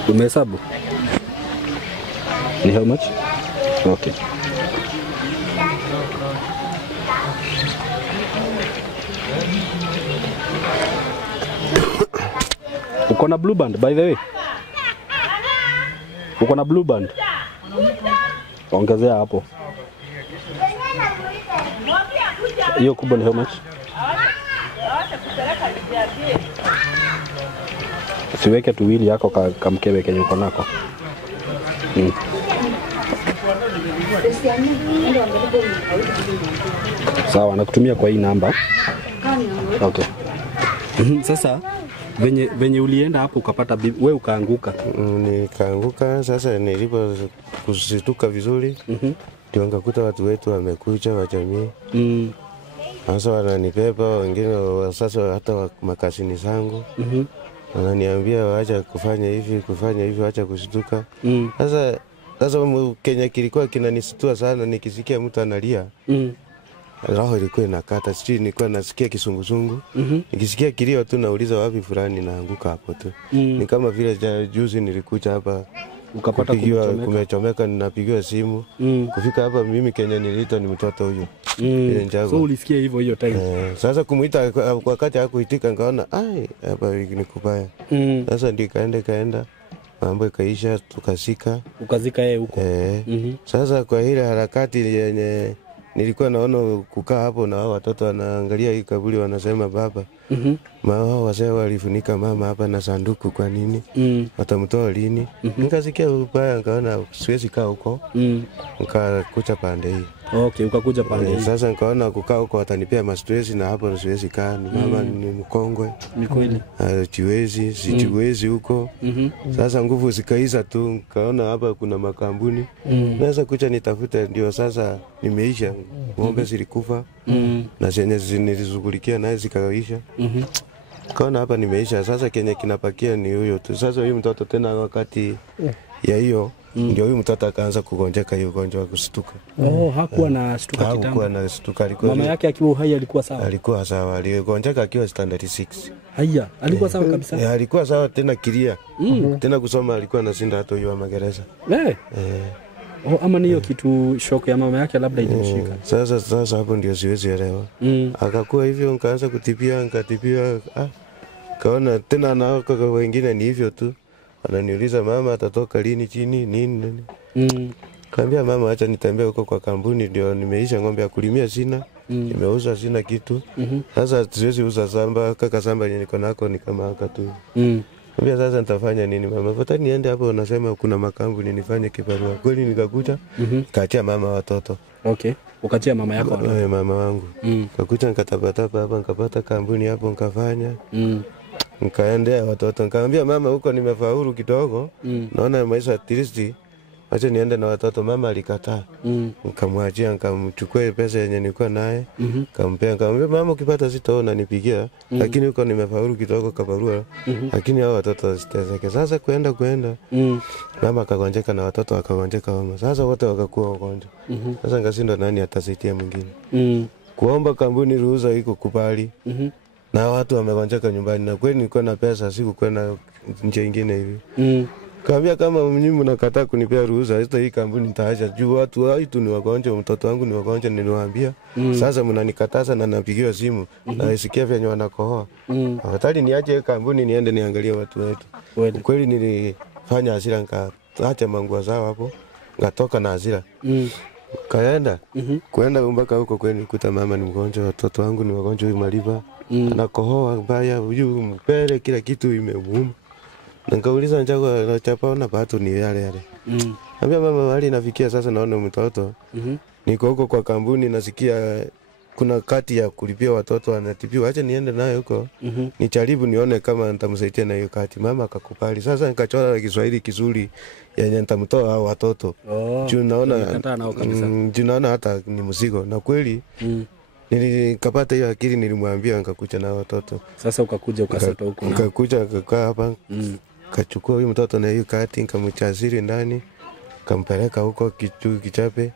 Umehesabu? Ni how much? Okay. Uko na blue band by the way? Uko na blue band? Ongezea hapo. Hiyo kubwa ni how much? Siweke tuwili yako kamkewe kenye uko nako. Sawa, nakutumia kwa hii namba. Okay. Sasa venye ulienda hapo ukapata wewe ukaanguka. Nikaanguka. Sasa nilipo kusituka vizuri ndio ngakuta watu wetu wamekuja wa jamii. Sasa wananipepa wengine sasa hata makasini zangu. Wananiambia waacha kufanya hivi acha kusituka. Sasa Kenya kilikuwa kinanisitua sana nikisikia mtu analia. roho ilikuwa inakata, sijui nilikuwa nasikia kisungusungu. Nikisikia kilio tu nauliza wapi fulani, naanguka hapo tu. Ni kama vile juzi nilikuja hapa ukapata kumechomeka, ninapigiwa simu. Kufika hapa mimi Kenya niliitwa ni mtoto huyo. So ulisikia hivyo hiyo time? Sasa kumuita wakati hakuitika, nikaona hapa ni kubaya. Sasa ndio kaenda mambo ikaisha, ukazika yeye huko. Sasa kwa ile harakati yenye nilikuwa naona kukaa hapo na watoto wanaangalia hii kaburi, wanasema baba, hao wazee walifunika mama hapa na sanduku, kwa nini? Watamtoa lini? Nikasikia ubaya, nikaona siwezi kaa huko. Nikakuja pande hii. Okay, ukakuja pande hii. Sasa nikaona kukaa huko watanipea stress, na hapo siwezi kaa. Ni mama ni mkongwe. Ni kweli. Sijiwezi huko. Sasa nguvu zikaisha tu, nikaona hapa kuna makambuni. Naweza kuja nitafute, ndio sasa nimeisha. Ng'ombe zilikufa. Na zenye nilizungulikia naye zikaisha. Kaona hapa nimeisha. Sasa Kenya kinapakia ni huyo tu. Sasa huyu mtoto tena wakati ya hiyo ndio huyu mtoto akaanza kugonjeka, hiyo ugonjwa wa kushtuka. Hakuwa na shtuka kitambo. Hakuwa na shtuka. Mama yake akiwa uhai alikuwa sawa? Alikuwa sawa. Aligonjeka akiwa standard 6. Haya, alikuwa sawa kabisa. Alikuwa sawa tena kilia. Tena kusoma alikuwa anashinda hata huyo wa magereza. Ama niyo kitu shock ya mama yake labda ilimshika. Sasa hapo ndio siwezi elewa. Akakuwa hivyo, nikaanza kutibia. Kaona tena na wengine ni hivyo tu. Ananiuliza mama atatoka lini chini nini. Kaambia mama acha nitembee huko kwa kampuni, ndio nimeisha ng'ombe ya kulimia sina. Nimeuza sina kitu. Sasa siwezi uza samba, kaka samba yenye niko nako ni kama haka tu. Kaambia sasa nitafanya nini mama? Fata niende hapo, unasema kuna makampuni nifanye kibarua. Kweli nikakuja, kaachia mama watoto. Okay. Ukachia mama yako? Mama wangu. Kakuja nikatapatapa hapa, nikapata kampuni hapo nikafanya. Nikaendea watoto, nikamwambia mama huko nimefaulu kidogo. Naona maisha at least acha niende na watoto. Mama alikataa. Nikamwachia, nikamchukua pesa yenye nilikuwa naye, nikamwambia mama ukipata sitaona nipigia, lakini huko nimefaulu kidogo kabarua. Lakini hao watoto wasiteseke. Sasa kwenda mama akagonjeka na watoto wakagonjeka homa. Sasa wote wakakuwa wagonjwa. Sasa ngasindwa nani atasaidia mwingine. Kuomba kampuni ruhusa iko kubali. Na watu wamegonjeka nyumbani, na kweli nilikuwa na pesa, sikuwa na nje nyingine hivi. Kaambia kama mnyinyi mnakataa kunipea ruhusa, hata hii kampuni nitaacha. Juu watu waitu ni wagonjwa, mtoto wangu ni wagonjwa, niliwaambia. Sasa mnanikataza na napigiwa simu, na nisikia vyenye wanakohoa. Afadhali niache kampuni niende niangalie watu wetu. Kweli nilifanya hasira, nikaacha manguo zao hapo, ngatoka na hasira. Kaenda kwenda mpaka huko kweli nikuta mama ni mgonjwa, watoto wangu ni wagonjwa, huyu maliva anakohoa mbaya, huyu mpere kila kitu imemuuma. Nikauliza njagwa chapa na pato ni yale. Ambia mama wali nafikia sasa naona mtoto. Niko huko kwa kampuni, nasikia kuna kati ya kulipia watoto wanatibiwa, acha niende naye huko. Nijaribu nione kama nitamsaidia na hiyo kati. Mama akakubali. Sasa nikachora Kiswahili kizuri yenye nitamtoa hao watoto. Juu naona hata ni mzigo, na kweli nilikapata hiyo akili, nilimwambia nikakuja na watoto. Sasa ukakuja ukasota huko. Nikakuja kakaa hapa. Kachukua huyu mtoto na hiyo kati, nikamchaziri ndani, kampeleka huko Kichape.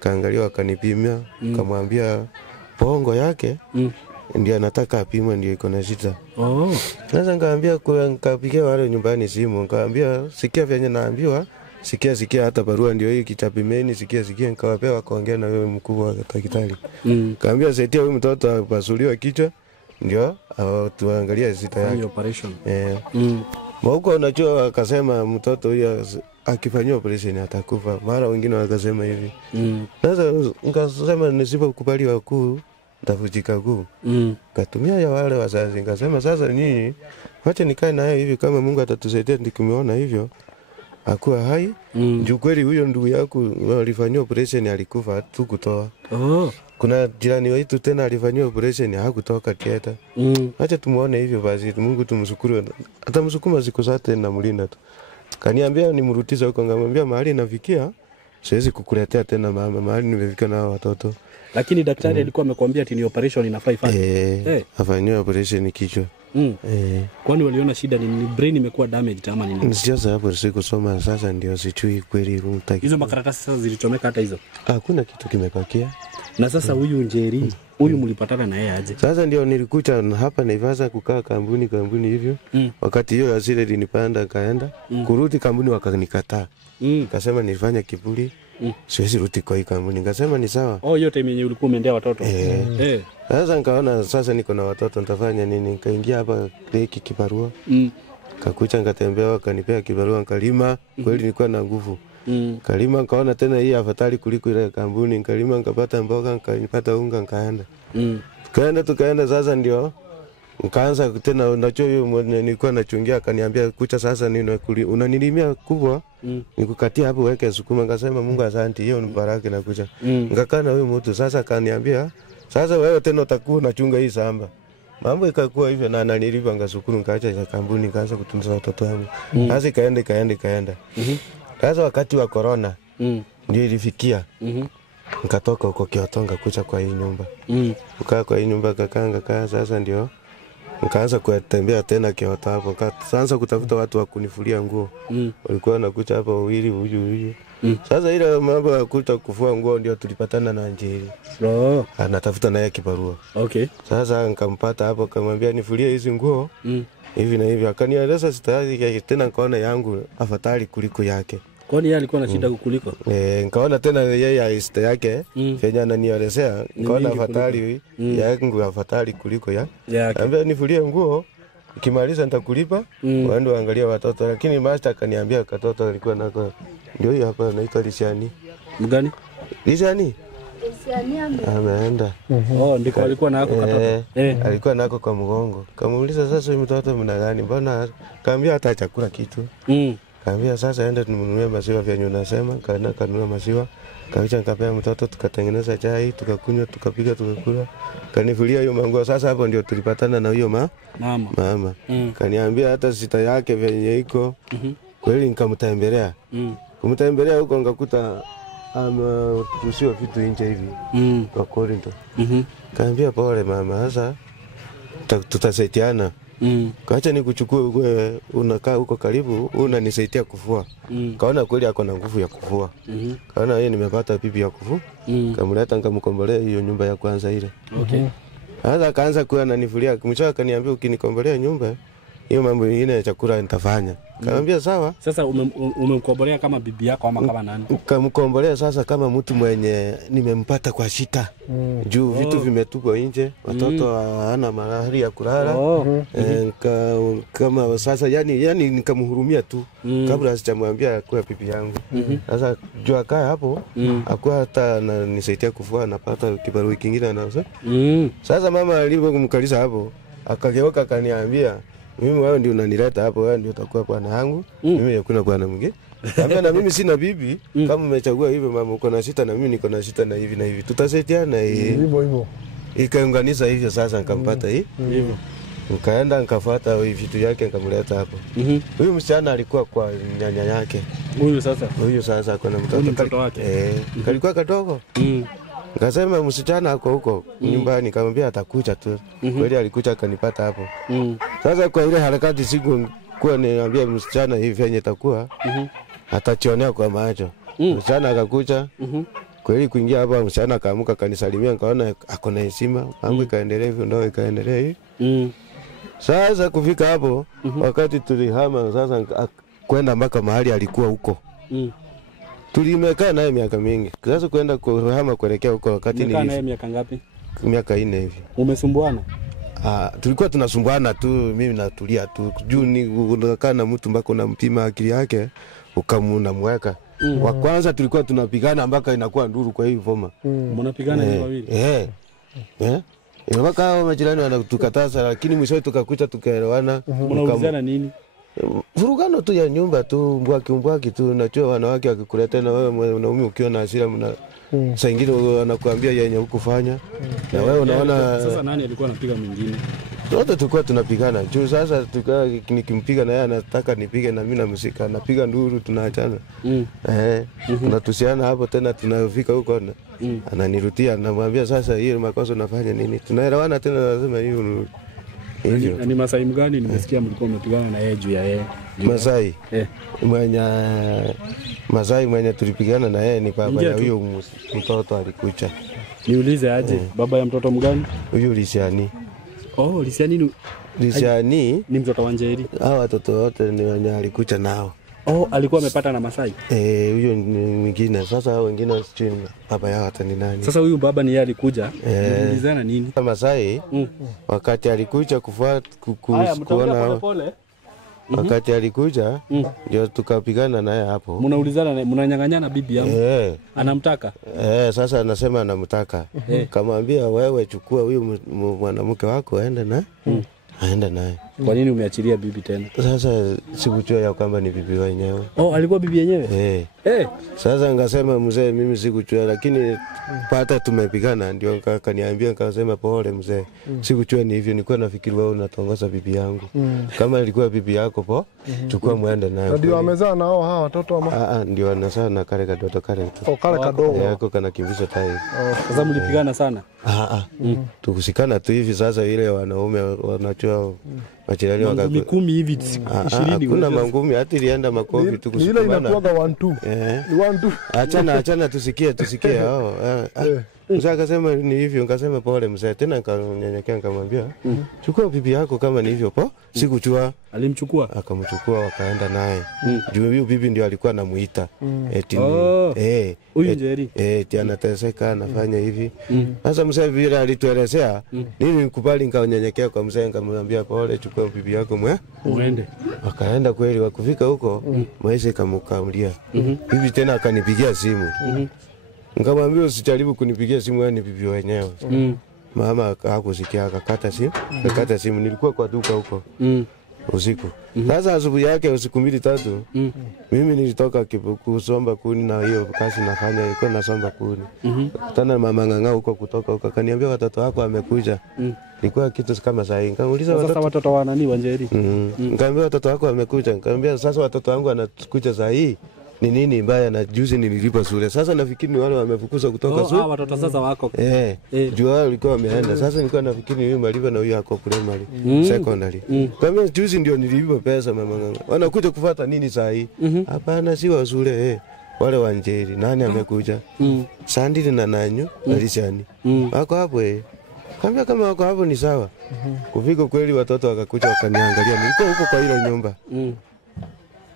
Kaangalia, wakanipimia, kamwambia pongo yake ndio anataka apimwe, ndio iko na shida. Sasa nikaambia nikapigia wale nyumbani simu, nikaambia sikia vyenye naambiwa, sikia hata barua ndio hii Kichapimeni, sikia nikawapea, wakaongea na wewe mkubwa wa daktari. Kaambia saidia huyu mtoto apasuliwe kichwa, ndio tuangalie shida yake. Operation. Huko unajua, akasema mtoto huyo akifanywa operation atakufa. Mara wengine wakasema hivi. Sasa nikasema nisipokubali wakuu nitavujika guu. Katumia ya wale wazazi, nikasema sasa nyinyi wacha nikae naye hivi, kama Mungu atatusaidia nikimuona hivyo akuwa hai. Juu kweli huyo ndugu yako alifanywa operation alikufa tu kutoa. Kuna jirani wetu tena alifanywa operation hakutoka theater. Acha tumuone hivyo basi, Mungu tumshukuru. Atamsukuma siku zote na mlinda tu. Kaniambia nimrudishe huko, ngamwambia mahali nafikia siwezi kukuletea tena mama, mahali nimefika na watoto. Lakini daktari alikuwa amekwambia ati ni operation inafaa ifanye. Afanywe operation kichwa. Kwani waliona shida ni brain imekuwa damaged ama nini? Sasa hapo sikusoma, sasa ndio sijui kweli rumtaki. Hizo makaratasi sasa zilichomeka hata hizo? Hakuna kitu kimepakia. Na sasa huyu Njeri, huyu mlipatana na yeye aje? Sasa ndio nilikuja hapa Naivasha kukaa kampuni hivyo. Wakati hiyo hasira ilinipanda kaenda. Kurudi kampuni wakanikataa. Kasema nifanye kiburi. Siwezi rudi kwa hii kampuni. Nikasema ni sawa. Hiyo time yenyewe ulikuwa umeendea watoto. Sasa nikaona sasa niko na watoto nitafanya nini? Nikaingia hapa hiki kibarua. Kakucha nikatembea wakanipea kibarua nikalima. Kweli nilikuwa na nguvu. Kalima nikaona tena hii afadhali kuliko ile kampuni. Kalima nikapata mboga, nikapata unga, nikaenda. Tukaenda sasa ndio nikaanza tena unajua hiyo nilikuwa nachungia akaniambia kucha sasa unanilimia kubwa nikukatia hapo weke sukuma. Nikasema Mungu asante, hiyo ni baraka na kucha. Nikakaa na huyo mtu sasa akaniambia sasa wewe tena utakuwa unachunga hii shamba. Mambo ikakuwa hivyo na nililipa ngashukuru nikaacha ile kampuni nikaanza kutunza watoto wangu. Sasa ikaenda. Sasa wakati wa corona ndio ilifikia. Nikatoka huko Kiotonga kucha kwa hii nyumba. Kukaa kwa hii nyumba kakaa sasa ndio nikaanza kutembea tena Kioto hapo. Sasa kutafuta watu wa kunifulia nguo. Walikuwa wanakuja hapa wawili huyu. Sasa ile mambo ya kuta kufua nguo ndio tulipatana na Njeri. Anatafuta naye kibarua. Okay. Sasa nikampata hapo akamwambia nifulie hizi nguo. Hivi na hivi akanieleza sitaki tena nikaona yangu afadhali kuliko yake. Kwani yeye alikuwa na shida kuliko? Nikaona tena yeye aiste yake fenya ananielezea nikaona afadhali yangu afadhali kuliko yake. Anambia nifulie nguo ukimaliza nitakulipa waende waangalia watoto, lakini master akaniambia katoto alikuwa nako ndio hiyo hapa anaitwa Lishani. Mgani? Lishani ameenda. Ndiko alikuwa nako katoto. Alikuwa nako kwa mgongo. Kamuuliza sasa huyu mtoto mna gani? Mbona kaambia hata chakula kitu. Kaambia sasa ende tununue maziwa vya nyuna nasema, kanunua maziwa. Kaisha nikapea mtoto tukatengeneza chai, tukakunywa, tukapika, tukakula. Kanifulia hiyo manguo. Sasa hapo ndio tulipatana na hiyo mama. Kaniambia hata sita yake venye iko. Kweli nikamtembelea. Kumtembelea huko ngakuta tusiwa vitu nje hivi. Kwa Korinto. Kaambia pole mama, sasa tutasaidiana. Kaacha nikuchukue wewe unakaa huko karibu unanisaidia kufua. Kaona kweli ako na nguvu ya kufua. Kaona yeye nimepata bibi ya kufua. Kamleta nikamkombolea hiyo nyumba ya kwanza ile. Sasa akaanza kuwa ananifulia. Mwisho akaniambia ukinikombolea nyumba hiyo mambo mengine ya chakula nitafanya. Kaambia sawa. Sasa umemkombolea kama bibi yako ama kama nani? Kamkombolea sasa kama mtu mwenye nimempata kwa shida. Juu vitu vimetupwa nje, watoto hana mahali ya kulala. Kama sasa yani nikamhurumia tu kabla sijamwambia kwa bibi yangu. Sasa juu akaa hapo akua hata ananisaidia kufua anapata kibarua kingine anaanza. Sasa mama alipomkalisha hapo akageuka akaniambia mimi wewe ndio unanileta hapo, wewe ndio utakuwa bwana yangu. Mimi hakuna bwana mwingine. Kaambia na mimi sina bibi, kama umechagua hivyo mama uko na shida na mimi niko na shida na hivi na hivi. Tutasaidiana hivyo. Ikaunganisha hivyo sasa nikampata hivyo. Nikaenda nikafuata vitu yake nikamleta hapo. Huyu msichana alikuwa kwa nyanya yake. Huyu sasa ako na mtoto wake. Kalikuwa kadogo. Nikasema msichana ako huko nyumbani, nikamwambia atakuja tu. Kweli alikuja akanipata hapo. Sasa kwa ile harakati siku kwa niambia msichana hivi yenye itakuwa atachionea kwa macho. Msichana akakuja. Kweli kuingia hapa msichana akaamuka kanisalimia, nikaona ako na heshima. Mambo ikaendelea hivyo ndio ikaendelea hivi. Sasa kufika hapo wakati tulihama sasa kwenda mpaka mahali alikuwa huko. Tulimekaa naye miaka mingi. Sasa kwenda kuhama kuelekea huko wakati nilikaa naye miaka ngapi? Miaka 4 hivi. Umesumbuana? Tulikuwa tunasumbuana tu, mimi natulia tu. Juu ni unakaa na mtu mpaka unampima akili yake ukamweka. Wa kwanza tulikuwa tunapigana mpaka inakuwa nduru kwa hiyo voma. Mnapigana ni wawili? Mpaka hao majirani wanatukataza lakini mwisho tukakuja tukaelewana. Mnaulizana nini? Vurugano tu ya nyumba tu, mbwaki tu, unajua wanawake wakikuletea na wewe mwanaume ukiwa na hasira saa ingine wanakuambia yenye hukufanya. Na wewe unaona sasa nani alikuwa anapiga mwingine? Wote tulikuwa tunapigana. Juu sasa tukaa nikimpiga na yeye anataka nipige na mimi namshika. Anapiga nduru tunaachana. Tunatusiana hapo tena tunafika huko ananirudia anamwambia sasa hiyo makosa unafanya nini? Tunaelewana tena lazima hiyo hivyo. Ni Masai mgani nimesikia mlikuwa mnapigana na yeye juu ya yeye? Masai Masai mwenye tulipigana na yeye ni baba ya huyo mtoto alikucha. Niulize aje, baba ya mtoto mgani? Huyo Lisiani. Oh, Lisiani ni mtoto wa Njeri. Hao watoto wote ni wenye alikucha nao. Oh, alikuwa amepata na Masai? Huyo ni mwingine. Sasa hao wengine sijui baba yao hata ni nani. Sasa huyu baba ni yeye alikuja. Niulizana nini? Masai wakati alikuja kuona wakati alikuja ndio tukapigana naye hapo. Mnaulizana, mnanyang'anyana bibi yangu. Anamtaka? Sasa anasema anamtaka. Kamwambia wewe chukua huyu mwanamke wako aende na aenda naye. Kwa nini umeachilia bibi tena? Sasa sikujua ya kwamba ni bibi wenyewe. Oh, alikuwa bibi yenyewe? Sasa ngasema mzee, mimi sikujua, lakini pata tumepigana ndio akaniambia, nikasema pole mzee. Sikujua ni hivyo, nilikuwa nafikiri wewe unatongoza bibi yangu. Kama ilikuwa bibi yako chukua muende naye. Ndio amezaa nao hawa watoto ama? Ndio anazaa na kale kadoto kale tu. Oh, kale kadogo. Yako kana kimbiza tai. Sasa mlipigana sana? Tukusikana tu hivi sasa, ile wanaume wanachua machirani ngumi 10 hivi 20. Kuna mangumi hata ilienda makofi tukusikana. Ile inakuwa 1-2. Ni 1-2. Achana tusikie. Mzee akasema ni hivyo, nikasema pole mzee. Tena nikanyenyekea nikamwambia chukua bibi yako kama ni hivyo sikujua. Alimchukua? Akamchukua wakaenda naye. Juu huyo bibi ndio alikuwa anamuita. Eti huyu Njeri. Eti anateseka anafanya hivi. Sasa mzee vile alituelezea, mimi nikubali nikanyenyekea kwa mzee nikamwambia pole, chukua bibi yako muende. Wakaenda kweli, wakufika huko maisha ikamkamulia. Bibi tena akanipigia simu. Nikamwambia usijaribu kunipigia simu, wewe ni bibi wenyewe. Mama hakusikia akakata simu. Nilikuwa kwa duka huko usiku. Sasa asubuhi yake usiku 2-3 mimi nilitoka kusomba kuni, na hiyo kazi nafanya ilikuwa nasomba kuni. Tena mama nganga huko kutoka huko akaniambia watoto wako wamekuja. Ilikuwa kitu kama saa hii. Nikamuuliza watoto wa nani wa Njeri? Nikamwambia watoto wako wamekuja. Nikamwambia sasa watoto wangu wanakuja saa hii ni nini mbaya, na juzi nililipa shule. Sasa nafikiri ni wale wamefukuza kutoka shule. Watoto sasa wako. Juu wao walikuwa wameenda. Sasa nilikuwa nafikiri huyu maliva na huyu yako primary, secondary. Kama juzi ndio nililipa pesa mama nganga. Wanakuja kufuata nini saa hii? Hapana, si wa shule wale wa Njeri. Nani amekuja? Sandili na Nanyu Alisiani. Wako hapo Kambia kama wako hapo ni sawa. Kufika kweli watoto wakakuja wakaniangalia. Nilikuwa huko kwa ile nyumba.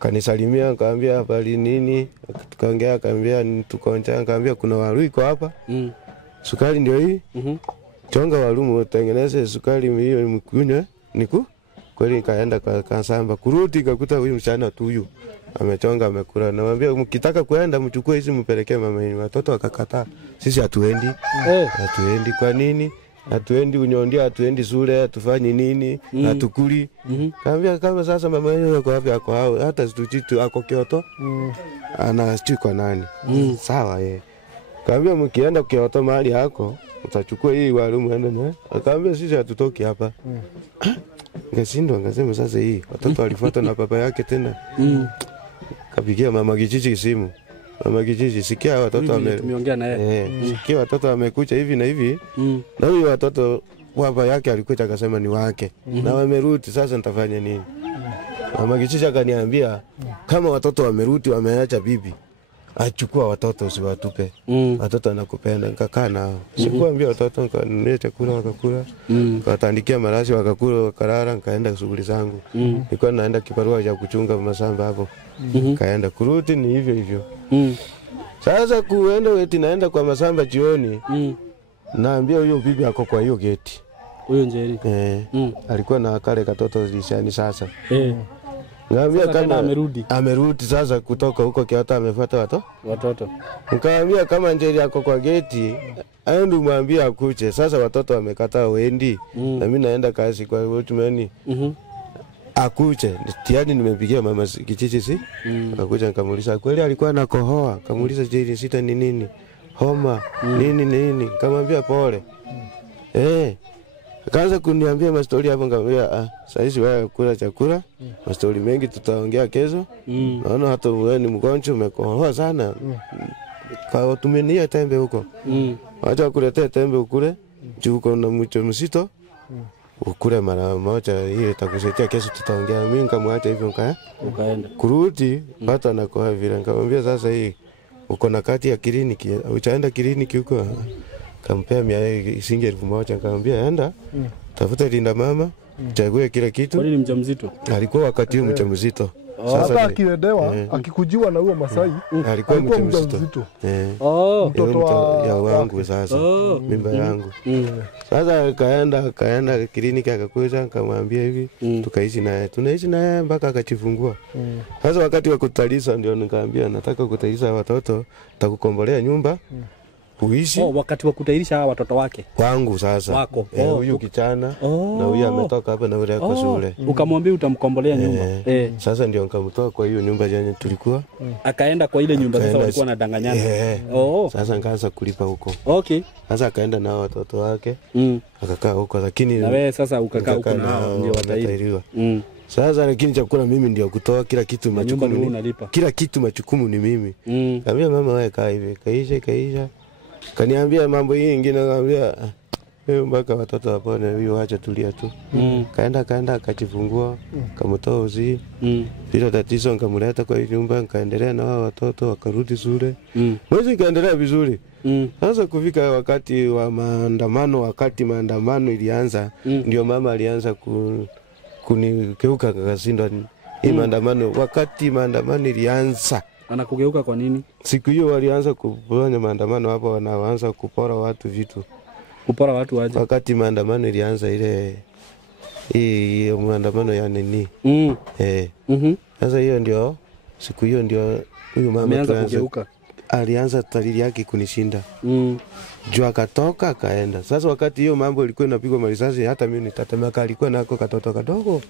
Kanisalimia, kaambia habari nini, tukaongea, kaambia tukaonja, kaambia kuna waru iko hapa. Sukari ndio hii. Chonga waru mtengeneze sukari hiyo mkunywe. Kweli kaenda kwa samba. Kurudi kakuta huyu msichana tu huyu amechonga amekula. Namwambia mkitaka kuenda mchukue hizi mpelekee mama yenu. Watoto wakakataa. Sisi hatuendi. Hatuendi kwa nini? Hatuendi unyondia, hatuendi shule, hatufanyi nini, hatukuli. Kaambia kama sasa mama yenu yuko wapi, ako hao, hata situchitu ako Kyoto. Anachukua nani? Sawa Kaambia mkienda Kyoto mahali hako, utachukua hii walimu ende na. Akaambia sisi hatutoki hapa. Ngashindwa, ngasema sasa hii watoto walifuata na baba yake tena. Kapigia mama kijiji simu. Mama kijiji, sikia watoto tumeongea na yeye. Sikia watoto wamekuja hivi na hivi. Na huyu watoto baba yake alikuja akasema ni wake. Na wamerudi, sasa nitafanya nini? Mama kijiji akaniambia kama watoto wamerudi wameacha bibi, achukua watoto usiwatupe. Watoto wanakupenda. Nikakaa nao. Sikuambia watoto, nikanunua chakula wakakula. Nikawatandikia marashi wakakula wakalala, nikaenda shughuli zangu. Nilikuwa naenda kibarua cha kuchunga mashamba hapo. Kaenda kurudi ni hivyo hivyo. Sasa kuenda eti naenda kwa mashamba jioni. Naambia huyo bibi ako kwa hiyo geti. Huyo Njeri. Alikuwa na kale katoto Lisiani sasa. Ngambia kama amerudi sasa kutoka huko Kyoto amefuata watoto. Nikamwambia kama Njeri yako kwa geti, aende mwambie akuje. Sasa watoto wamekataa wendi. Na mimi naenda kazi kwa Wotumeni. Akuje. Tiani nimepigia mama kijiji akakuja nikamuuliza kweli alikuwa anakohoa. Kamuuliza je, shida ni nini? Homa nini? Kamwambia pole. Kaanza kuniambia mastori hapo, nikamwambia sasa wewe kula chakula. Mastori mengi tutaongea kesho. Naona hata wewe ni mgonjwa umekohoa sana. Kwa tumenia tembe huko. Acha kuletea tembe ukule. Juu uko na mcho msito. ukule mara moja, hiyo itakusaidia, kesho tutaongea. Mimi nikamwacha hivyo ukaenda. Kurudi watu anakoa vile, nikamwambia sasa hii uko na kati ya kliniki, utaenda kliniki huko? Kampea shilingi 1000, nikamwambia enda tafuta linda mama, chague kila kitu. Kwani ni mjamzito? Alikuwa wakati huo mjamzito. Sasa akiendewa akikujiwa na huyo Masai alikuwa mjamzito. Mtoto ya wangu sasa, mimba yangu. Sasa kaenda kliniki, akakuja, nikamwambia hivi, tunaishi naye mpaka akajifungua. Sasa wakati wa kutalisha ndio nikamwambia nataka kutalisha watoto, takukombolea nyumba uishi. Wakati wa kutairisha hawa watoto wake wangu sasa wako huyu kijana na huyu ametoka hapa na yule kwa shule. Ukamwambia utamkombolea nyumba. Sasa ndio nikamtoa kwa hiyo nyumba yenye tulikuwa, akaenda kwa ile nyumba. Sasa walikuwa wanadanganyana. Sasa nikaanza kulipa huko. Sasa akaenda na watoto wake akakaa huko, lakini na wewe sasa ukakaa huko na ndio watairiwa. Sasa lakini chakula mimi ndio kutoa kila kitu, majukumu kila kitu, majukumu ni mimi. Kaambia mama wewe kaa hivi, kaisha. Kaniambia mambo hii nyingine, kaambia wewe mpaka watoto wapone, huyo acha tulia tu. Kaenda akajifungua, kamtoa uzi. Bila tatizo nikamleta kwa nyumba, nikaendelea na wao watoto, wakarudi shule. Mwezi kaendelea vizuri. Sasa kufika wakati wa maandamano, wakati maandamano ilianza, ndio mama alianza kunikeuka, akashindwa hii maandamano. Wakati maandamano ilianza, anakugeuka kwa nini? Siku hiyo walianza kufanya maandamano hapo, wanaanza kupora watu vitu. Kupora watu aje? Wakati maandamano ilianza ile maandamano ya nini? Sasa hiyo ndio siku hiyo ndio huyu mama alianza talili yake kunishinda. Jua akatoka akaenda. Sasa wakati hiyo mambo ilikuwa inapigwa marisasi, hata mimi nitatemeka, alikuwa nako katoto kadogo.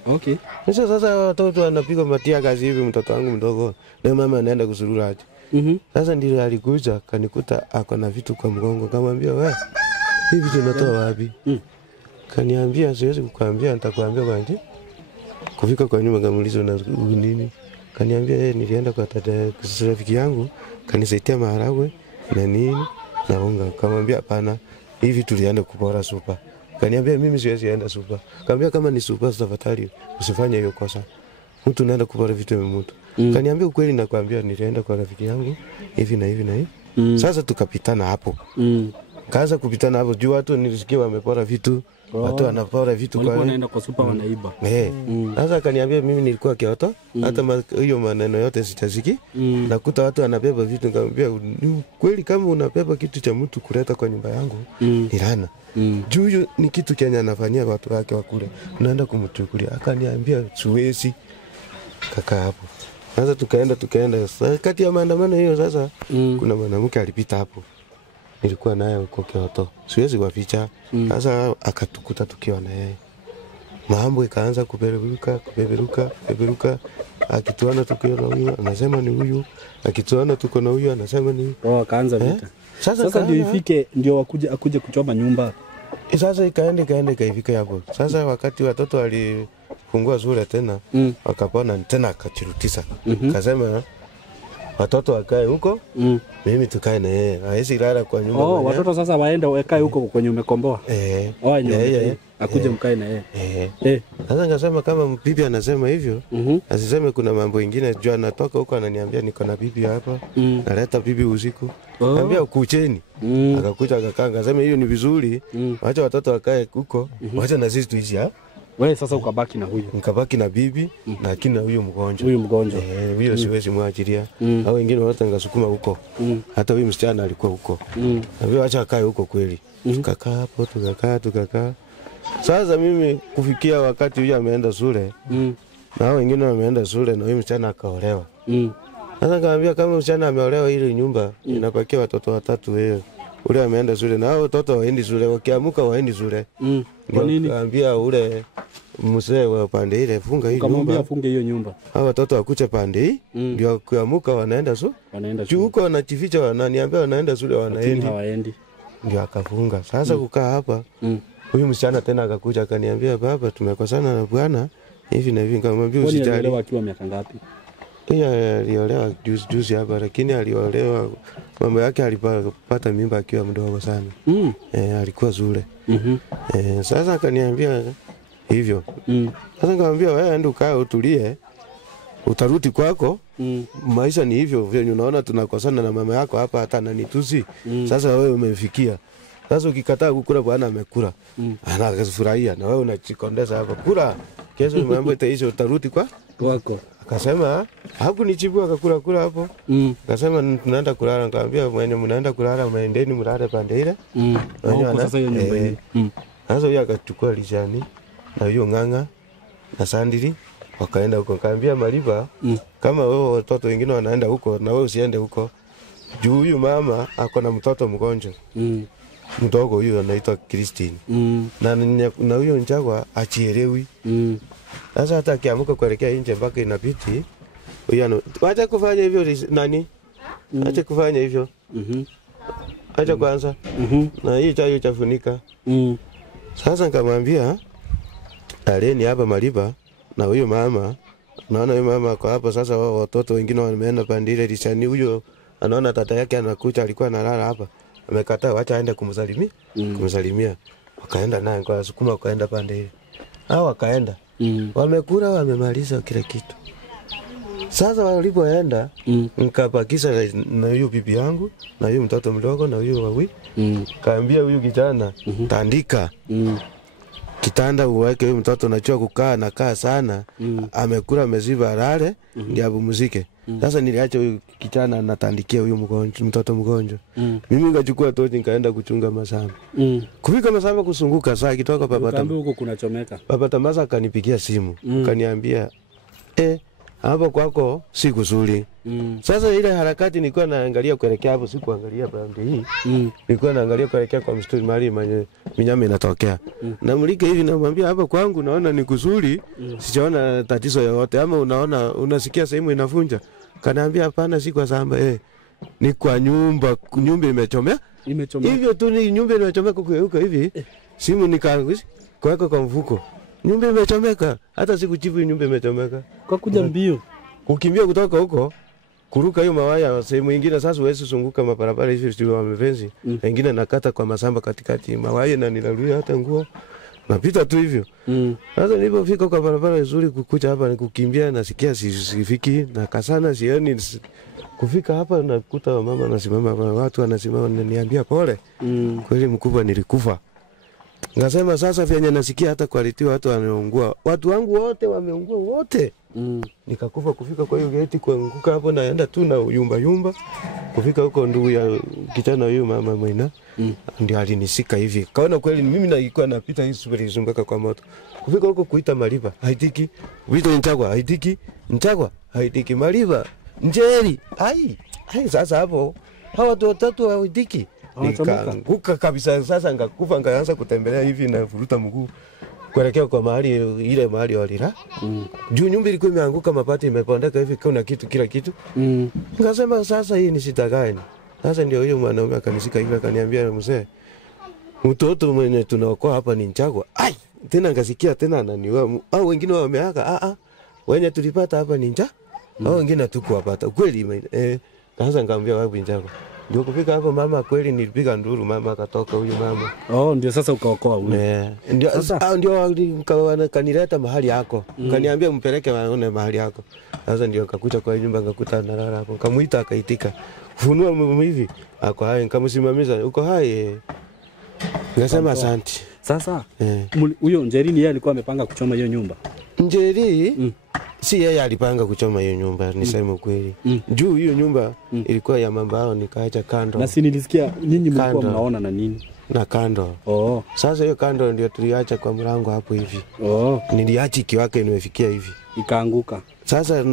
Sasa watoto wanapigwa matia kazi hivi, mtoto wangu mdogo na mama anaenda kusurura aje. Sasa ndio alikuja kanikuta ako na vitu kwa mgongo, kamwambia wewe, hivi vitu unatoa wapi? Kaniambia siwezi kukuambia, nitakwambia kwa nje. Kufika kwa nyumba ngamulizo na nini? Kaniambia nilienda kwa rafiki yangu, kanisaidia maharagwe na nini na unga. Kamwambia hapana, hivi tulienda kupora supa. Kaniambia mimi siwezi enda supa. Kaniambia kama ni supa tafadhali usifanye hiyo kosa. Mtu anaenda kupora vitu vya mtu. Kaniambia ukweli, nakwambia nilienda kwa rafiki yangu hivi na hivi na hivi. Sasa tukapitana hapo. Kaanza kupitana hapo juu watu nilisikia wamepora vitu. Watu wanapora vitu kwa wale wanaenda kwa supa wanaiba. Sasa akaniambia mimi nilikuwa Kyoto, hata hiyo maneno yote sitaziki. Nakuta watu wanabeba vitu, nikamwambia kweli kama unabeba kitu cha mtu kuleta kwa nyumba yangu ni laana. Juu ni kitu Kenya anafanyia watu wake wakule. Unaenda kumchukulia. Akaniambia siwezi. Kaka hapo. Sasa tukaenda kati ya maandamano hiyo sasa kuna mwanamke alipita hapo. Nilikuwa naye huko Kyoto. Siwezi kuficha. Sasa akatukuta tukiwa na yeye. Mambo ikaanza kubeberuka. Akituana tukiwa na huyu anasema ni huyu. Akituana tuko na huyu anasema ni huyu. Akaanza vita. Sasa ndio ifike ndio akuje kuchoma nyumba. Sasa ikaenda ikafika hapo. Sasa wakati watoto walifungua shule tena, wakapona tena akachirutisa. Kasema watoto wakae huko, mimi tukae na yeye. Haisi lala kwa nyumba. Watoto sasa waende wakae huko kwenye umekomboa. Akuje mkae na yeye. Sasa ngasema kama bibi anasema hivyo, asiseme kuna mambo mengine. Jua anatoka huko ananiambia niko na bibi hapa, naleta bibi usiku. Niambia ukucheni. Akakuja akakaa, ngasema hiyo ni vizuri. Acha watoto wakae huko, acha na sisi tuishi hapa. Wewe sasa ukabaki na huyu. Nikabaki na bibi na akina huyo mgonjwa. Huyo siwezi muachilia. Hao wengine wote ngasukuma huko. Hata huyu msichana alikuwa huko. Na wewe acha akae huko kweli. Tukakaa hapo, tukakaa. Sasa mimi kufikia wakati huyu ameenda shule. Na hao wengine wameenda shule na huyu msichana akaolewa. Sasa nikamwambia kama msichana ameolewa ile nyumba inapakia watoto watatu wewe. Ule ameenda shule na hao watoto waendi shule, wakiamuka waendi shule. Kwa nini? Nikamwambia ule mzee wa pande ile funga hiyo nyumba. Kamwambia afunge hiyo nyumba. Hao watoto wakuche pande hii ndio kuamuka wanaenda shule. Juu huko wanajificha, wananiambia wanaenda shule hawaendi. Ndio akafunga. Sasa kukaa hapa. Huyu msichana tena akakuja akaniambia baba tumekosana na bwana hivi na hivi. Nikamwambia usijali. Aliolewa akiwa miaka ngapi? Yeye aliolewa juzi hapa, lakini aliolewa mama yake alipata mimba akiwa mdogo sana. Alikuwa shule. Sasa akaniambia hivyo. Sasa nikamwambia wewe enda ukae utulie, utarudi kwako. Maisha ni hivyo vile unaona tunakosana na mama yako hapa hata ananitusi. Sasa wewe umefikia. Sasa ukikataa kukula bwana amekula. Anafurahia na wewe unachikondeza hapo. Kula. Kesho mambo itaisha utarudi kwako. Akasema hakunijibu akakula hapo. Akasema tunaenda kulala, nikamwambia mwenye mnaenda kulala mnaendeni mlale pande ile. Sasa hiyo nyumba hii. Sasa yeye akachukua lishani na hiyo ng'ang'a na sandili wakaenda huko. Kaambia Mariba kama wewe watoto wengine wanaenda huko na wewe usiende huko. Juu huyu mama ako na mtoto mgonjwa. Mdogo huyo anaitwa Christine. Na huyo Njagwa achielewi. Sasa hata akiamuka kuelekea nje mpaka inapiti. Huyo wacha kufanya hivyo nani? Acha kufanya hivyo. Acha kwanza. Na hii chayo chafunika. Sasa nikamwambia aleni hapa Mariba na huyo mama. Naona huyo mama kwa hapo sasa watoto wengine wameenda pandile lishani huyo anaona tata yake anakuja alikuwa analala hapa. Amekataa wacha aende kumsalimia. Wakaenda naye kwa sukuma wakaenda pande ile. Hao wakaenda. Wamekula wamemaliza kila kitu. Sasa walipoenda nikapakisha na huyo bibi yangu na huyo mtoto mdogo na huyo wawi. Kaambia huyu kijana tandika. Kitanda uweke huyu mtoto anachua kukaa na kaa sana. Amekula ameziba alale ndio apumzike. Sasa niliacha huyu kijana anatandikia huyu mgonjwa mtoto mgonjwa. Mimi nikachukua tochi nikaenda kuchunga masamba. Kufika masamba kusunguka saa kitoka papa huko kunachomeka. Papa Tamasa akanipigia simu. Kaniambia hapo kwako si kuzuri. Sasa ile harakati nilikuwa naangalia kuelekea hapo sikuangalia pande hii. Nilikuwa naangalia kuelekea kwa mstari mahali minyama inatokea. Na mlike hivi namwambia hapa kwangu naona ni kuzuri. Sijaona tatizo yoyote ama unaona unasikia sehemu inavunja. Kanaambia hapana si kwa samba ni kwa nyumba imechomea. Hivyo tu ni nyumba imechomeka huko hivi. Simu nikaangusha kwa mfuko. Nyumba imechomeka. Hata sikuchivu nyumba imechomeka. Kwa kuja mbio. Kukimbia kutoka huko kuruka hiyo mawaya sehemu nyingine sasa huwezi zunguka mabarabara hizo sio wamevezi. Wengine nakata kwa masamba katikati mawaya na nilaruia hata nguo. Napita tu hivyo. Sasa nilipofika kwa barabara nzuri kukuja hapa ni kukimbia nasikia sifiki na kasana sioni kufika hapa nakuta mama anasimama watu wanasimama wananiambia pole. Kweli mkubwa nilikufa. Ngasema sasa vyenye nasikia hata quality watu wameungua. Watu wangu wote wameungua wote. Nikakufa kufika kwa hiyo geti kuanguka hapo naenda tu na yumba. Kufika huko ndugu ya kijana huyo mama Maina. Ndio alinisika hivi. Kaona kweli mimi nilikuwa napita hii subiri zunguka kwa moto. Kufika huko kuita Mariba, haitiki. Wito Njagwa, haitiki. Njagwa, haitiki. Mariba, Njeri. Ai sasa hapo hawa watu watatu haitiki. Nikaanguka kabisa sasa ngakufa nikaanza kutembelea hivi na vuruta mguu kuelekea kwa mahali walira. Juu nyumba ilikuwa imeanguka mabati imepondeka hivi kuna kitu kila kitu. Nikasema sasa hii ni shida gani? Sasa ndio huyo mwanaume akanishika hivi akaniambia mzee mtoto mwenye tunaokoa hapa ni Njagwa. Ai tena ngasikia tena ananiwa au wengine wameaka wenye tulipata hapa ni Njagwa. Au wengine hatukuwapata. Kweli sasa nikamwambia wapi Njagwa. Ndio kufika hapo mama kweli nilipiga nduru mama akatoka huyu mama. Ndio sasa ukaokoa huyu. Ndio kanileta mahali yako. Kaniambia mpeleke waone mahali yako. Sasa ndio akakuja kwa nyumba ngakuta nalala hapo. Kamuita akaitika. Funua hivi. Ako hai nikamsimamiza. Uko hai. Ngasema asante. Sasa huyo Njeri yeye alikuwa amepanga kuchoma hiyo nyumba. Njeri si yeye alipanga kuchoma hiyo nyumba niseme kweli. Juu hiyo nyumba ilikuwa ya mambao nikaacha kando. Na si nilisikia nyinyi mlikuwa mnaona na nini? Na kando. Sasa hiyo kando ndio tuliacha kwa mlango hapo hivi. Niliacha kiwake nimefikia hivi. Ikaanguka. Sasa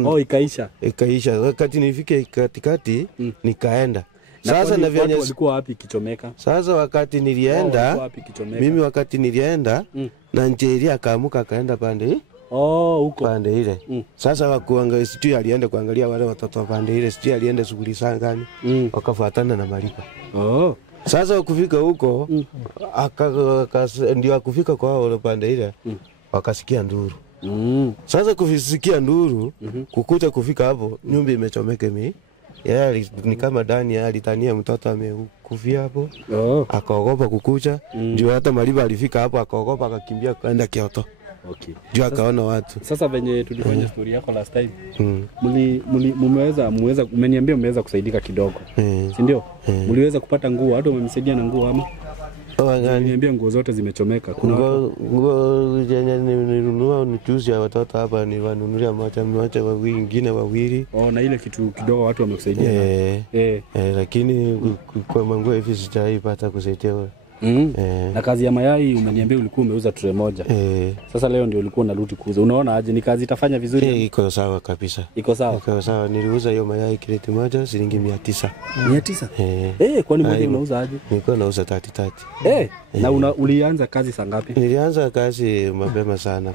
ikaisha. Wakati nifike katikati nikaenda. Sasa na vyenye walikuwa wapi kichomeka? Sasa wakati nilienda mimi wakati nilienda na Njeri akaamuka akaenda pande huko pande ile. Sasa wakuangalia sijui alienda kuangalia wale watoto pande ile sijui alienda shughuli sana gani. Wakafuatana na Mariba. Sasa kufika huko ndio akufika kwa wale pande ile wakasikia nduru. Sasa kufisikia nduru kukuja kufika hapo nyumba imechomeka yeye ni kama ndani alitania mtoto amekufia hapo. Akaogopa kukucha. Ndio hata Mariba alifika hapo akaogopa akakimbia kaenda Kyoto. Okay. Juu akaona watu. Sasa venye tulifanya story yako last time. Mmeweza umeniambia mmeweza kusaidika kidogo. Si ndio? Mliweza kupata nguo, hata umemsaidia na nguo ama? Niambia nguo zote zimechomeka. Kuna nguo zenye nilinunua nichuzi ya watoto hapa niwanunulia moja wengine wawili. Na ile kitu kidogo watu wamekusaidia. Lakini kwa manguo hivi sijaipata kusaidia. Na kazi ya mayai umeniambia ulikuwa umeuza tray moja. Sasa leo ndio ulikuwa unarudi kuuza. Unaona aje ni kazi itafanya vizuri? Iko sawa kabisa. Iko sawa. Iko sawa. Niliuza hiyo mayai kreti moja shilingi 900. 900? Kwani moja unauza aje? Nilikuwa nauza 30. Na ulianza kazi saa ngapi? Nilianza kazi mapema sana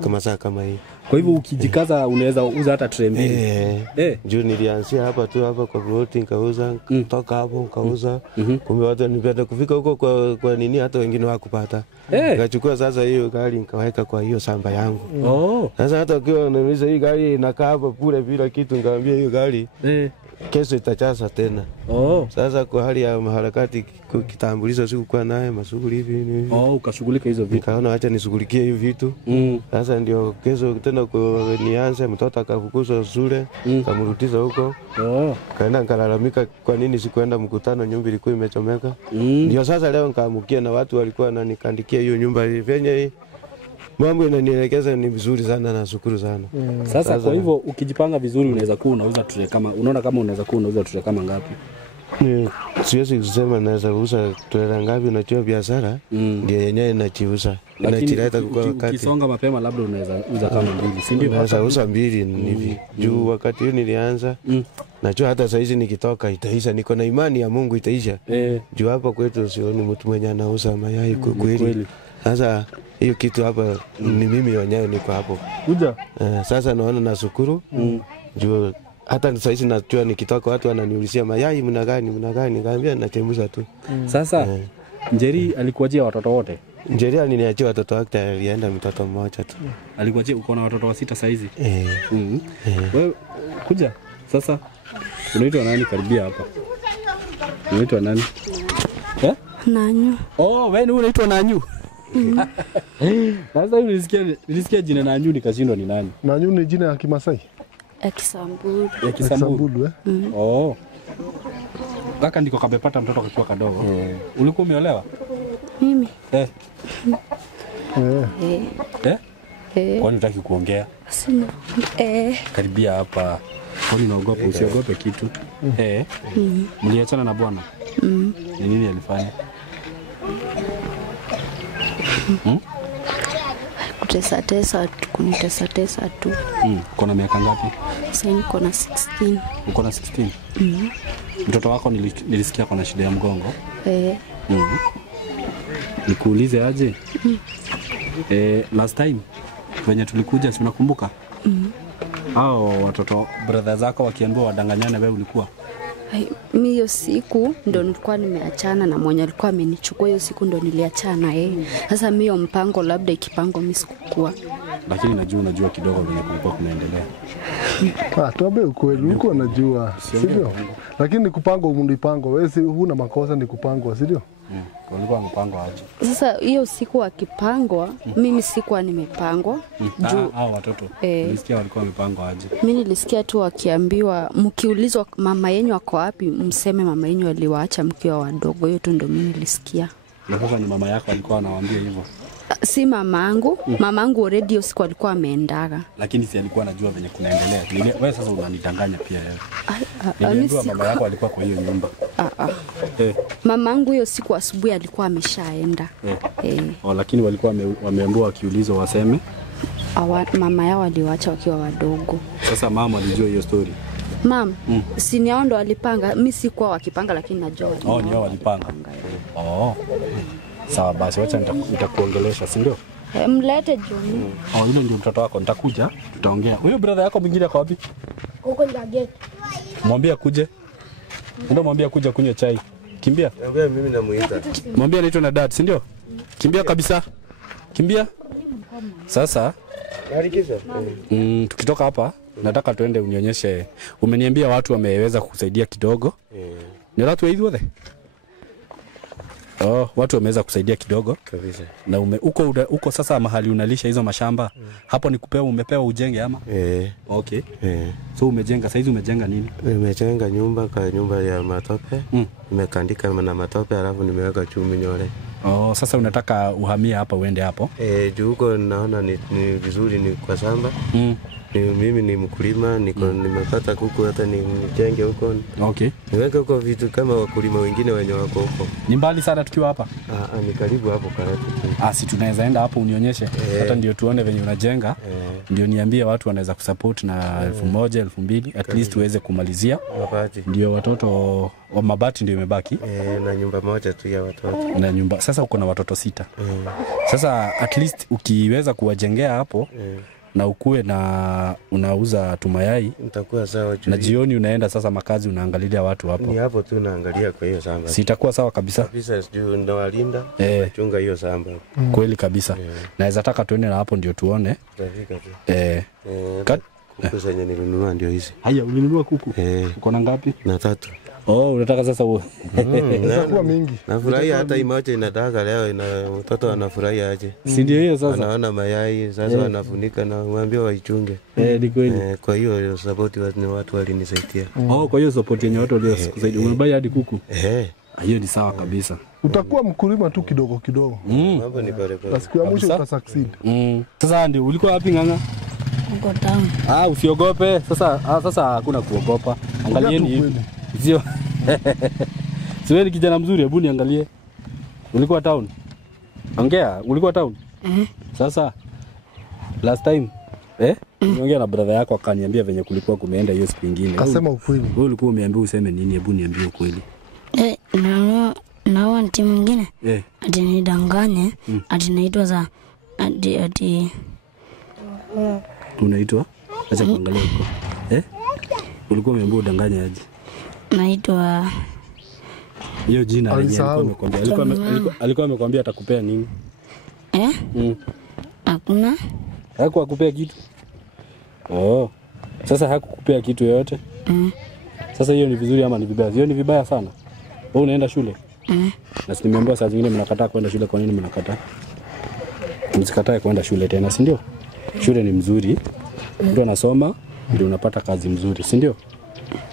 kama saa kama hii. Kwa hivyo ukijikaza unaweza uza hata tray mbili. Juu nilianzia hapa kwa ploti nikauza, kutoka hapo nikauza. Kumbe watu wanipenda kufika huko kwa nini hata wengine hawakupata. Nikachukua sasa hiyo gari nikaweka kwa hiyo shamba yangu. Sasa hata ukiwa unauliza hii gari inakaa hapa bure bila kitu, nikamwambia hiyo gari kesho itachaza tena. Sasa kwa hali ya harakati kitambulisho sikuwa naye mashughuli hivi. Ukashughulika hizo vitu. Nikaona acha nishughulikie hiyo vitu. Sasa ndio kesho tena nianze, mtoto akafukuzwa shule, kamrudisha huko. Kaenda nikalalamika kwa nini sikuenda mkutano, nyumba ilikuwa imechomeka. Ndio sasa leo nikaamukia na watu walikuwa wananikandikia hiyo nyumba venye mambo inanielekeza ni vizuri sana na shukuru sana. Sasa kwa hivyo ukijipanga vizuri unaweza kuwa unauza tray kama unaona kama unaweza kuwa unauza tray kama ngapi? Siwezi kusema naweza kuuza tray ngapi, unajua biashara ndio yenyewe inajiuza. Inachileta kwa wakati. Ukisonga mapema labda unaweza uza kama mbili, si ndio? Naweza uza mbili hivi. Juu wakati nilianza najua hata saa hizi nikitoka itaisha, niko na imani ya Mungu itaisha. Juu hapa kwetu sioni mtu mwenye anauza mayai kweli. Sasa hiyo kitu hapa ni mimi mwenyewe niko hapo. Sasa naona nashukuru. Juu hata sasa hizi najua nikitoka watu wananiulizia mayai mna gani, nikamwambia nachemsha tu. Sasa Njeri alikuachia watoto wote? Njeri aliniachia watoto wake, alienda mtoto mmoja tu. Alikuachia, uko na watoto wa 6 sasa hizi? Wewe kuja. Sasa unaitwa nani karibia hapa? Unaitwa nani? Nanyu. Wewe unaitwa Nanyu? Sasa nilisikia jina Nanyu nikashindwa ni nani? Nanyu ni jina ya Kimasai? Ya Kisamburu. Ya Kisamburu. Kaka ndiko kabepata mtoto akiwa kadogo. Ulikuwa umeolewa? Mimi. Kwani unataka kuongea? Sina. Karibia hapa. Kwani unaogopa? Usiogope kitu. Mliachana na bwana? Ni nini alifanya? Kunitesa tu. Uko na miaka ngapi? Sasa niko na 16. Uko na 16? Mtoto wako nilisikia kuna shida ya mgongo. Nikuulize aje? Last time wenye tulikuja si unakumbuka? Hao watoto brother zako wakiambiwa wadanganyane, wewe ulikuwa? Mimi hiyo siku ndo nilikuwa nimeachana na mwenye alikuwa amenichukua, hiyo siku ndo niliachana Sasa mimi hiyo mpango labda ikipango mimi sikukua. Lakini unajua kidogo vile kulikuwa kunaendelea. Tuabe ukweli, ulikuwa unajua, si ndio? Lakini kupanga mlipango, wewe huna makosa, ni kupangwa, si ndio? Walikuwa wamepangwa aje? Sasa hiyo siku akipangwa, mimi sikuwa nimepangwa. Hao watoto nilisikia walikuwa wamepangwa aje? Mimi nilisikia tu wakiambiwa mkiulizwa mama yenu ako wapi, mseme mama yenu aliwaacha mkiwa wadogo. Hiyo tu ndio mimi nilisikia. Na sasa ni mama yako alikuwa anawaambia hivyo? Si mamangu. Mamangu already siku alikuwa ameendaga. Lakini si alikuwa anajua venye kunaendelea. Wewe sasa unanidanganya pia wewe. Niliambiwa mama yako alikuwa kwa hiyo nyumba. Mamangu hiyo siku asubuhi alikuwa ameshaenda. Lakini walikuwa wameambiwa wakiulizwa waseme mama yao aliwaacha wakiwa wadogo. Sasa mama alijua hiyo story? Mama, si ni hao ndo walipanga. Mimi sikuwa wakipanga, lakini najua walipanga. Ni wao walipanga. Sawa basi, wacha nitakuongelesha, si ndio? Mlete John. Yule ndio mtoto wako, nitakuja tutaongea. Huyo brother yako mwingine ako wapi? Huko nje. Mwambie akuje. Ndio mwambie akuje kunywa chai. Kimbia. Mwambie mimi namuita. Mwambie anaitwa na dad, si ndio? Kimbia kabisa. Kimbia. Sasa tukitoka hapa nataka tuende unionyeshe. Umeniambia watu wameweza kukusaidia kidogo. Ni watu waidhi wote? Oh, watu wameweza kusaidia kidogo. kabisa. Na uko sasa mahali unalisha hizo mashamba. Hapo ni umepewa ujenge ama? Okay. So umejenga, saizi umejenga nini? Nimejenga nyumba ya matope. Nimekandika na matope alafu nimeweka chumi nyole. Oh, sasa unataka uhamia hapa uende hapo? Juu huko naona ni vizuri ni kwa shamba. Mimi ni mkulima, nimepata kuku hata nijenge huko. Okay. Niweke huko vitu kama wakulima wengine wenye wako huko. Ni mbali sana tukiwa hapa? Ni karibu hapo Karatu. Si tunaweza enda hapo unionyeshe. Hata ndio tuone venye unajenga. Ndio niambie watu wanaweza kusupport na 1,000, 2,000 at least tuweze kumalizia. Mabati. Ndio watoto wa mabati ndio imebaki. Na nyumba moja tu ya watoto. Na nyumba. Sasa uko na watoto 6. Sasa at least ukiweza kuwajengea hapo na ukue na unauza tumayai, nitakuwa sawa. Na jioni unaenda sasa makazi unaangalia watu hapo. Ni hapo tu naangalia kwa hiyo shamba. Sitakuwa sawa kabisa. Kabisa sijui ndo walinda. Chunga hiyo shamba. Kweli kabisa. Naweza taka tuende na hapo ndio tuone. Tutafika tu. Kuku zenye nilinunua ndio hizi. Haya, ulinunua kuku? Uko na ngapi? Na 3. Unataka sasa Itakuwa mingi. Nafurahia hata imoja inataka leo mtoto anafurahia aje. Si ndio hiyo sasa? Anaona mayai sasa wanafunika na mwambie waichunge. Ni kweli. Kwa hiyo support watu walinisaidia. Kwa hiyo support yenye watu waliosaidia. Umebai hadi kuku? Hiyo ni sawa kabisa. Utakuwa mkulima tu kidogo kidogo. Mambo ni pole pole. Siku ya mwisho utasucceed. Sasa ndio ulikuwa wapi Ng'ang'a? Uko town. Usiogope. Sasa hakuna kuogopa. Angalieni hivi. Sio. Siwe ni kijana mzuri, hebu niangalie. Ulikuwa town? Ongea, ulikuwa town? Sasa last time niongea na brother yako akaniambia venye kulikuwa kumeenda hiyo siku nyingine. Akasema ukweli. Wewe ulikuwa umeambiwa useme nini? Hebu niambie ukweli. Na wanti mwingine ati nidanganye ati naitwa za ati unaitwa? Acha kuangalia huko. Ulikuwa umeambiwa udanganye aje? Naitwa hiyo jina lenye alikuwa amekwambia atakupea nini? Hakuna. Hakukupea kitu? Sasa hakukupea kitu yoyote? Sasa hiyo ni vizuri ama ni vibaya? Hiyo ni vibaya sana. Wewe unaenda shule? Na si nimeambiwa saa zingine mnakataa kwenda shule, kwa nini mnakataa? Msikatae kwenda shule tena, si ndio? Shule ni mzuri. Mtu anasoma ndio unapata kazi mzuri, si ndio?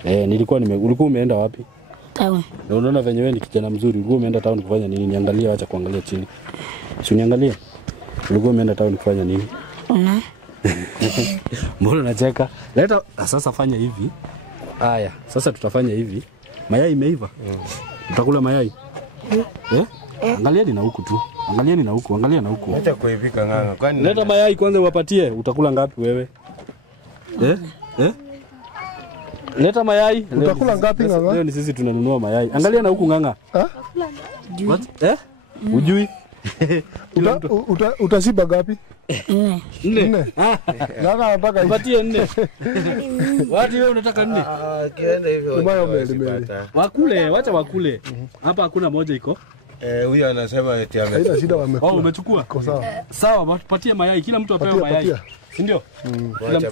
Ulikuwa umeenda wapi? Town. Na unaona venye wewe ni kijana mzuri, ulikuwa umeenda town kufanya nini? Niangalie, acha kuangalia chini. Si uniangalie. Ulikuwa umeenda town kufanya nini? Mbona unacheka? Leta sasa, fanya hivi. Haya, sasa tutafanya hivi. Mayai imeiva. Utakula mayai? Angalieni na huku tu. Angalieni na huku, angalia na huku. Acha kuipika Ng'ang'a. Kwani leta mayai kwanza uwapatie. Utakula ngapi wewe? Leta mayai. Utakula ngapi Ng'ang'a? Leo ni sisi tunanunua mayai. Angalia na huku Ng'ang'a. Ujui? Utashiba ngapi? 4. Ng'ang'a anataka patie 4. Watu wewe unataka 4? Kienda hivyo. Wakule, wacha wakule. Hapa hakuna moja iko. Huyu anasema eti haina shida, wamekula. Umechukua? Sawa. Sawa, patie mayai, kila mtu apewe mayai. Si ndio?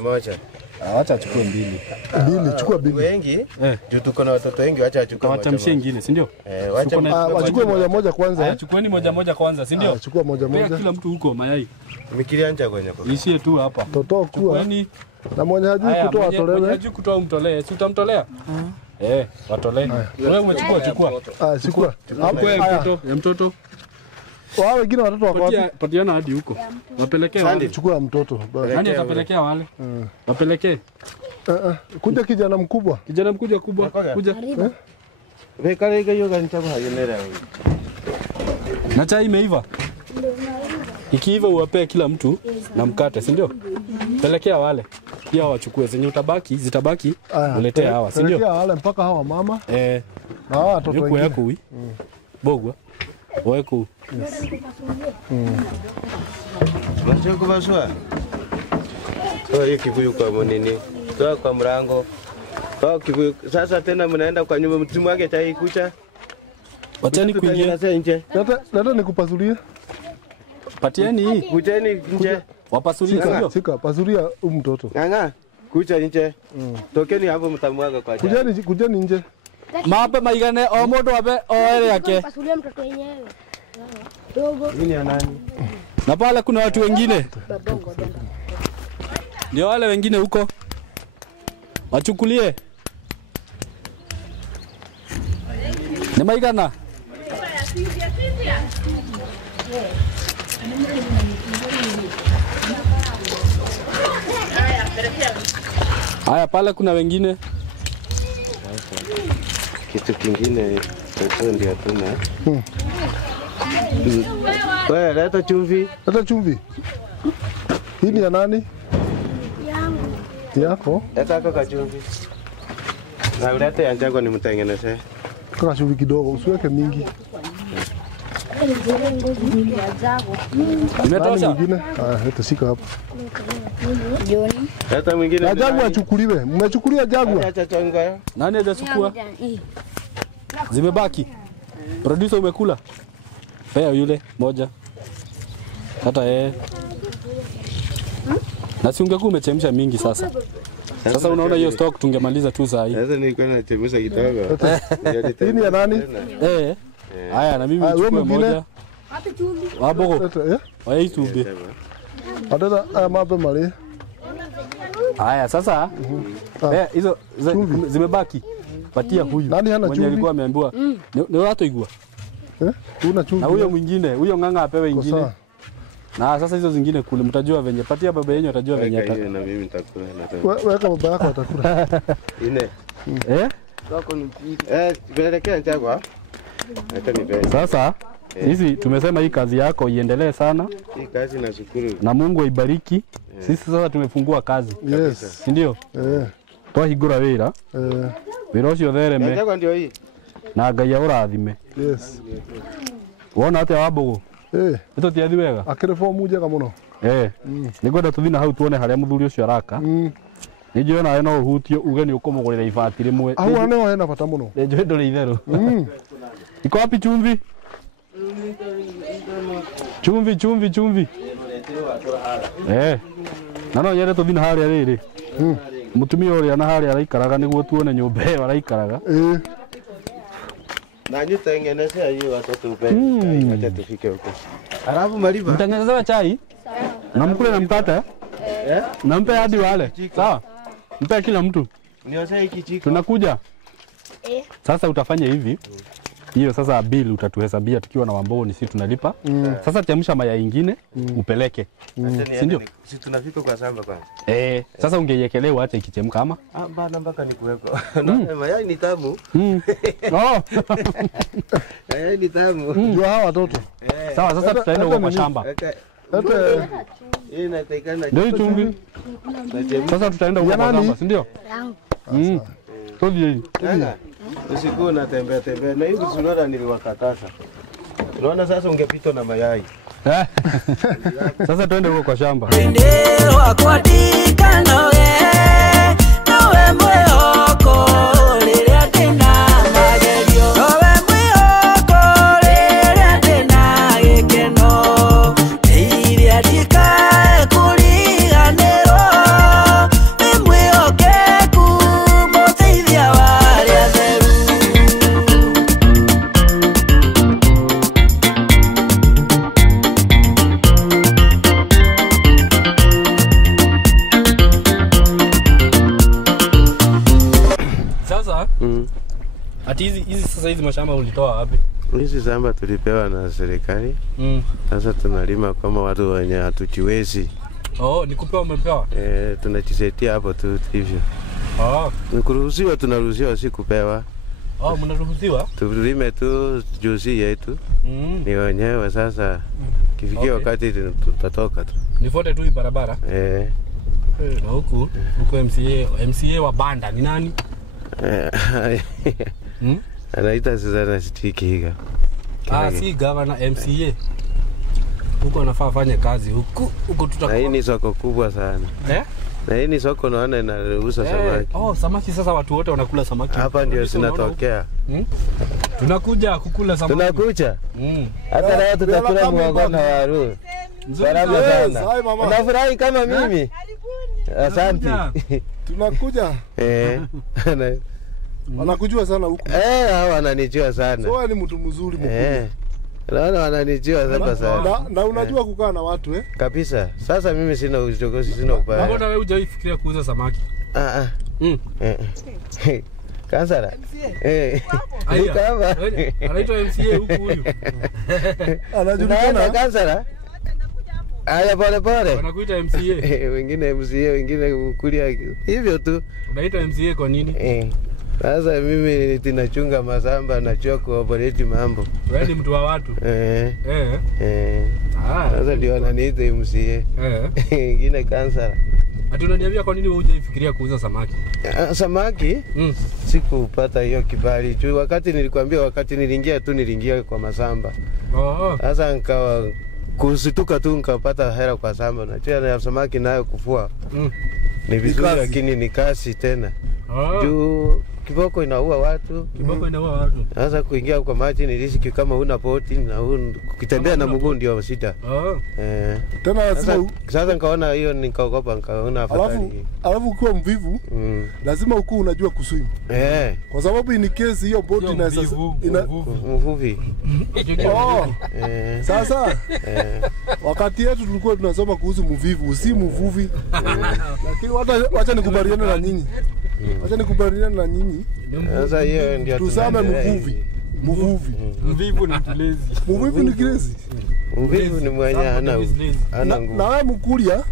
Moja. Acha achukue 2. Chukua 2. Wengi? Juu tuko na watoto wengi, acha achukue moja. Watamshie nyingine, si ndio? Achukue moja kwanza. Chukueni moja kwanza, si ndio? Chukua moja. Kila mtu huko mayai. Mikiria nje kwenye kwa. Ishie tu hapa. Toto kuwa. Na mwenye hajui kutoa atolewe. Mwenye hajui kutoa umtolee. Si utamtolea? Watolee. Wewe umechukua, chukua. Chukua. Hapo ya mtoto. Wao wengine watoto wako wapi? Patiana hadi huko. Wapelekee wale. Chukua mtoto. Nani atapelekea wale? Wapelekee. Kuja kijana mkubwa. Kijana mkubwa kuja. Weka hiyo gani chako hayenera wewe. Na chai imeiva. Ikiiva uwapee kila mtu na mkate, si ndio? Pelekea wale. Pia wachukue zenye zitabaki uletee hawa, si ndio? Pelekea wale mpaka hawa mama. Na hawa watoto wengine. Yako hui. Bogwa. Weko. Masho kubaswa. Hii kibuyu kwa monini. Toa kwa mlango. Toa kibuyu. Sasa tena mnaenda kwa nyumba, mtimu wake chai kucha. Wachani kuingia nje. Leta nikupazulie. Patieni hii. Kucheni nje. Wapasulie sio? Sika, pasulia mtoto. Ng'ang'a. Kucha nje. Tokeni hapo mtamwaga kwa chai. Kujeni nje. Mape maigane o mundu ape o ere yake. Pasulia mtoto wenyewe. Dogo. Nini ya nani? Na pale kuna watu wengine. Ndio wale wengine huko. Wachukulie. Ni maigana. Haya pale kuna wengine. Kitu kingine chochote ndio hatuna. Wewe leta chumvi. Leta chumvi. Hii ni ya nani? Yangu. Yako? Leta kaka chumvi. Na ulete ya Njago nimtengenezee. Kaka chumvi kidogo, usiweke mingi. Imetosha. Mwingine? Leta shika hapa. Leta mwingine. Na Jagwa achukuliwe. Mmechukulia Jagwa? Acha changa. Nani hajachukua? Zimebaki. Producer umekula? Pea yule moja. Hata yeye. Na si ungekuwa umechemsha mingi sasa. Sasa unaona hiyo stock tungemaliza tu saa hii. Sasa nilikuwa nachemsha kidogo. Hii ni ya nani? Haya na mimi nichukue moja. Wapi chumvi? Wabogo. Waya itubi. Atata mape mali. Haya sasa. Hizo zimebaki. Patia huyu. Nani hana chumvi? Alikuwa ameambiwa. Ni watu igua. Una chumvi. Na huyo mwingine, huyo ng'anga apewe ingine. Na sasa hizo zingine kule mtajua venye. Patia baba yenu atajua venye ata. Na mimi nitakula. Weka baba yako atakula. Ine. Wako ni pelekea Njago. Acha nipe. Sasa hizi tumesema hii kazi yako iendelee sana. Hii kazi nashukuru. Na Mungu aibariki. Sisi sasa tumefungua kazi. Yes. Si ndio? Twahingura wira. Wira ucio thereme. Njago ndio hii. Na Ngai aurathime. Yes. Wona atia Wabogo? Ito tiathi wega. Akire formu njega muno. Nigwenda tuthi na hau tuone haria muthuri ucio araka. Nijue nawe no uhutio uge ni ukumugurira ibati rimwe. Au ane hena bata muno. Njue nduri itheru. Iko wapi chumvi? Chumvi. Na no yere tuthi na haria riri. Mutumia uria na haria araikaraga niguo tuone nyumba ĩyo araikaraga. Na nitengenezea hiyo watoto upende. Acha tufike huko. Alafu Mariba. Mtengenezewe chai? Na mkule na mkate? Na mpe hadi wale. Sawa? Mpe kila mtu. Niosee hiki chiko. Tunakuja. Sasa utafanya hivi. Hiyo sasa bill utatuhesabia tukiwa na Wambogo ni sisi tunalipa. Sasa chemsha mayai ingine upeleke. Si ndio? Si tunafika kwa shamba kwanza. Sasa ungeiekelea uache ikichemka ama? Bana mpaka nikuweko. Mayai ni tamu. Mayai ni tamu. Ndio hawa watoto. Sawa sasa tutaenda huko kwa shamba. Hii inatakana. Ndio chumvi. Sasa tutaenda huko kwa shamba, si ndio? Tovi. Usiku unatembea na hivi sunora niliwakataza. Unaona sasa ungepitwa na mayai. Sasa twende huko kwa shamba. Ati hizi sasa hizi mashamba ulitoa wapi? Hizi shamba tulipewa na serikali. Sasa tunalima kama watu wenye hatujiwezi. Ni kupewa umepewa? Tunajisetia hapo tu hivyo. Nikuruhusiwa tunaruhusiwa si kupewa. Mnaruhusiwa? Tulime tu juzi yetu. Ni wenyewe sasa kifikia wakati tutatoka tu. Nifuate tu hii barabara? Na huku MCA wa Banda ni nani? Anaita Suzana Stikiga. Si gavana MCA. Huko anafaa afanye kazi huku tutakuwa. Na hii ni soko kubwa sana. Na hii ni soko naona inauza samaki. Samaki sasa watu wote wanakula samaki. Hapa ndio zinatokea. Tunakuja kukula samaki. Tunakuja? Hata leo tutakula muhogo na waru. Salama sana. Unafurahi kama mimi? Asante. Tunakuja. Wanakujua sana huku. Hao wananijua sana. So wewe ni mtu mzuri mkuu. Naona wananijua sana. Na unajua kukaa na watu Kabisa. Sasa mimi sina uchokozi, sina ubaya. Mbona wewe hujafikiria kuuza samaki? Kansala. Anaitwa MCA huku huyu. Anajulikana Kansala. Aya pole. Wanakuita MCA. Wengine MCA, wengine kulia hivyo tu. Unaitwa MCA kwa nini? Sasa mimi tinachunga masamba na chuo kuoperate mambo. Wewe ni mtu wa watu. Sasa ndio wananiita MCA. Wengine Kansala. Ati unaniambia kwa nini wewe hujafikiria kuuza samaki? Samaki? Sikupata hiyo kibali. Wakati nilikwambia, wakati niliingia kwa masamba. Sasa nikawa kusituka tu nikapata hela kwa samba. Na samaki nayo kufua. Ni vizuri lakini ni kasi tena. Juu kiboko inaua watu. Sasa kuingia kwa maji ni riski kama huna boti na ukitembea na mguu ndio shida. Tena lazima sasa nikaona hiyo nikaogopa, nikaona afadhali. Alafu ukiwa mvivu lazima ukuu unajua kuswim. Kwa sababu ni kesi hiyo boti ina mvuvi. Sasa wakati yetu tulikuwa tunasoma kuhusu mvivu, si mvuvi. Lakini wacha nikubaliane na nyinyi. Wacha nikubaliane na nyinyi. Sasa hiyo ndio tusame mvuvi. Mvivu ni kilezi. Mvivu ni kilezi. Mvivu ni mwenye ana nguvu. Na wewe mkulia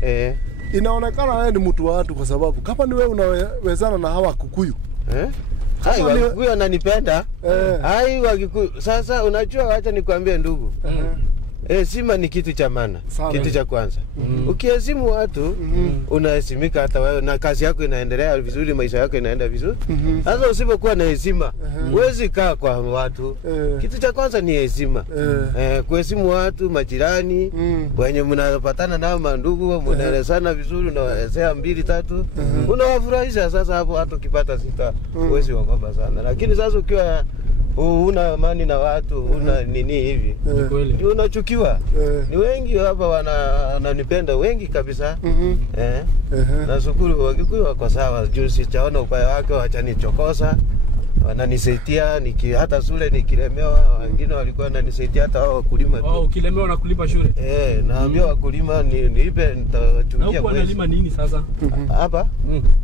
inaonekana wewe ni mtu wa watu, kwa sababu kama ni wewe unawezana na hawa Kukuyu. Hai Wakikuyu wananipenda. Hai Wakikuyu. Sasa unajua, acha nikwambie ndugu. Heshima ni kitu cha maana, kitu cha kwanza. Ukiheshimu watu, unaheshimika hata wewe na kazi yako inaendelea vizuri, maisha yako inaenda vizuri. Sasa usipokuwa na heshima, huwezi kaa kwa watu. Kitu cha kwanza ni heshima. Kuheshimu watu, majirani, wenye mnapatana nao mandugu, mnaelezana vizuri, unawaelezea 2 3, unawafurahisha. Sasa hapo hata ukipata sita, huwezi kuogopa sana. Lakini sasa ukiwa una amani na watu, una nini hivi, ndio unachukiwa. Ni wengi hapa wananipenda, wengi kabisa. Na shukuru Wakikuyu wako sawa. Juu sijaona ubaya wake, wacha nichokosa. Wananisaidia hata shule nikilemewa, wengine walikuwa wananisaidia hata wao wakulima tu. Ukilemewa na kulipa shule? Naambia wakulima niipe, nitachungia. Na huko wanalima nini sasa? Hapa?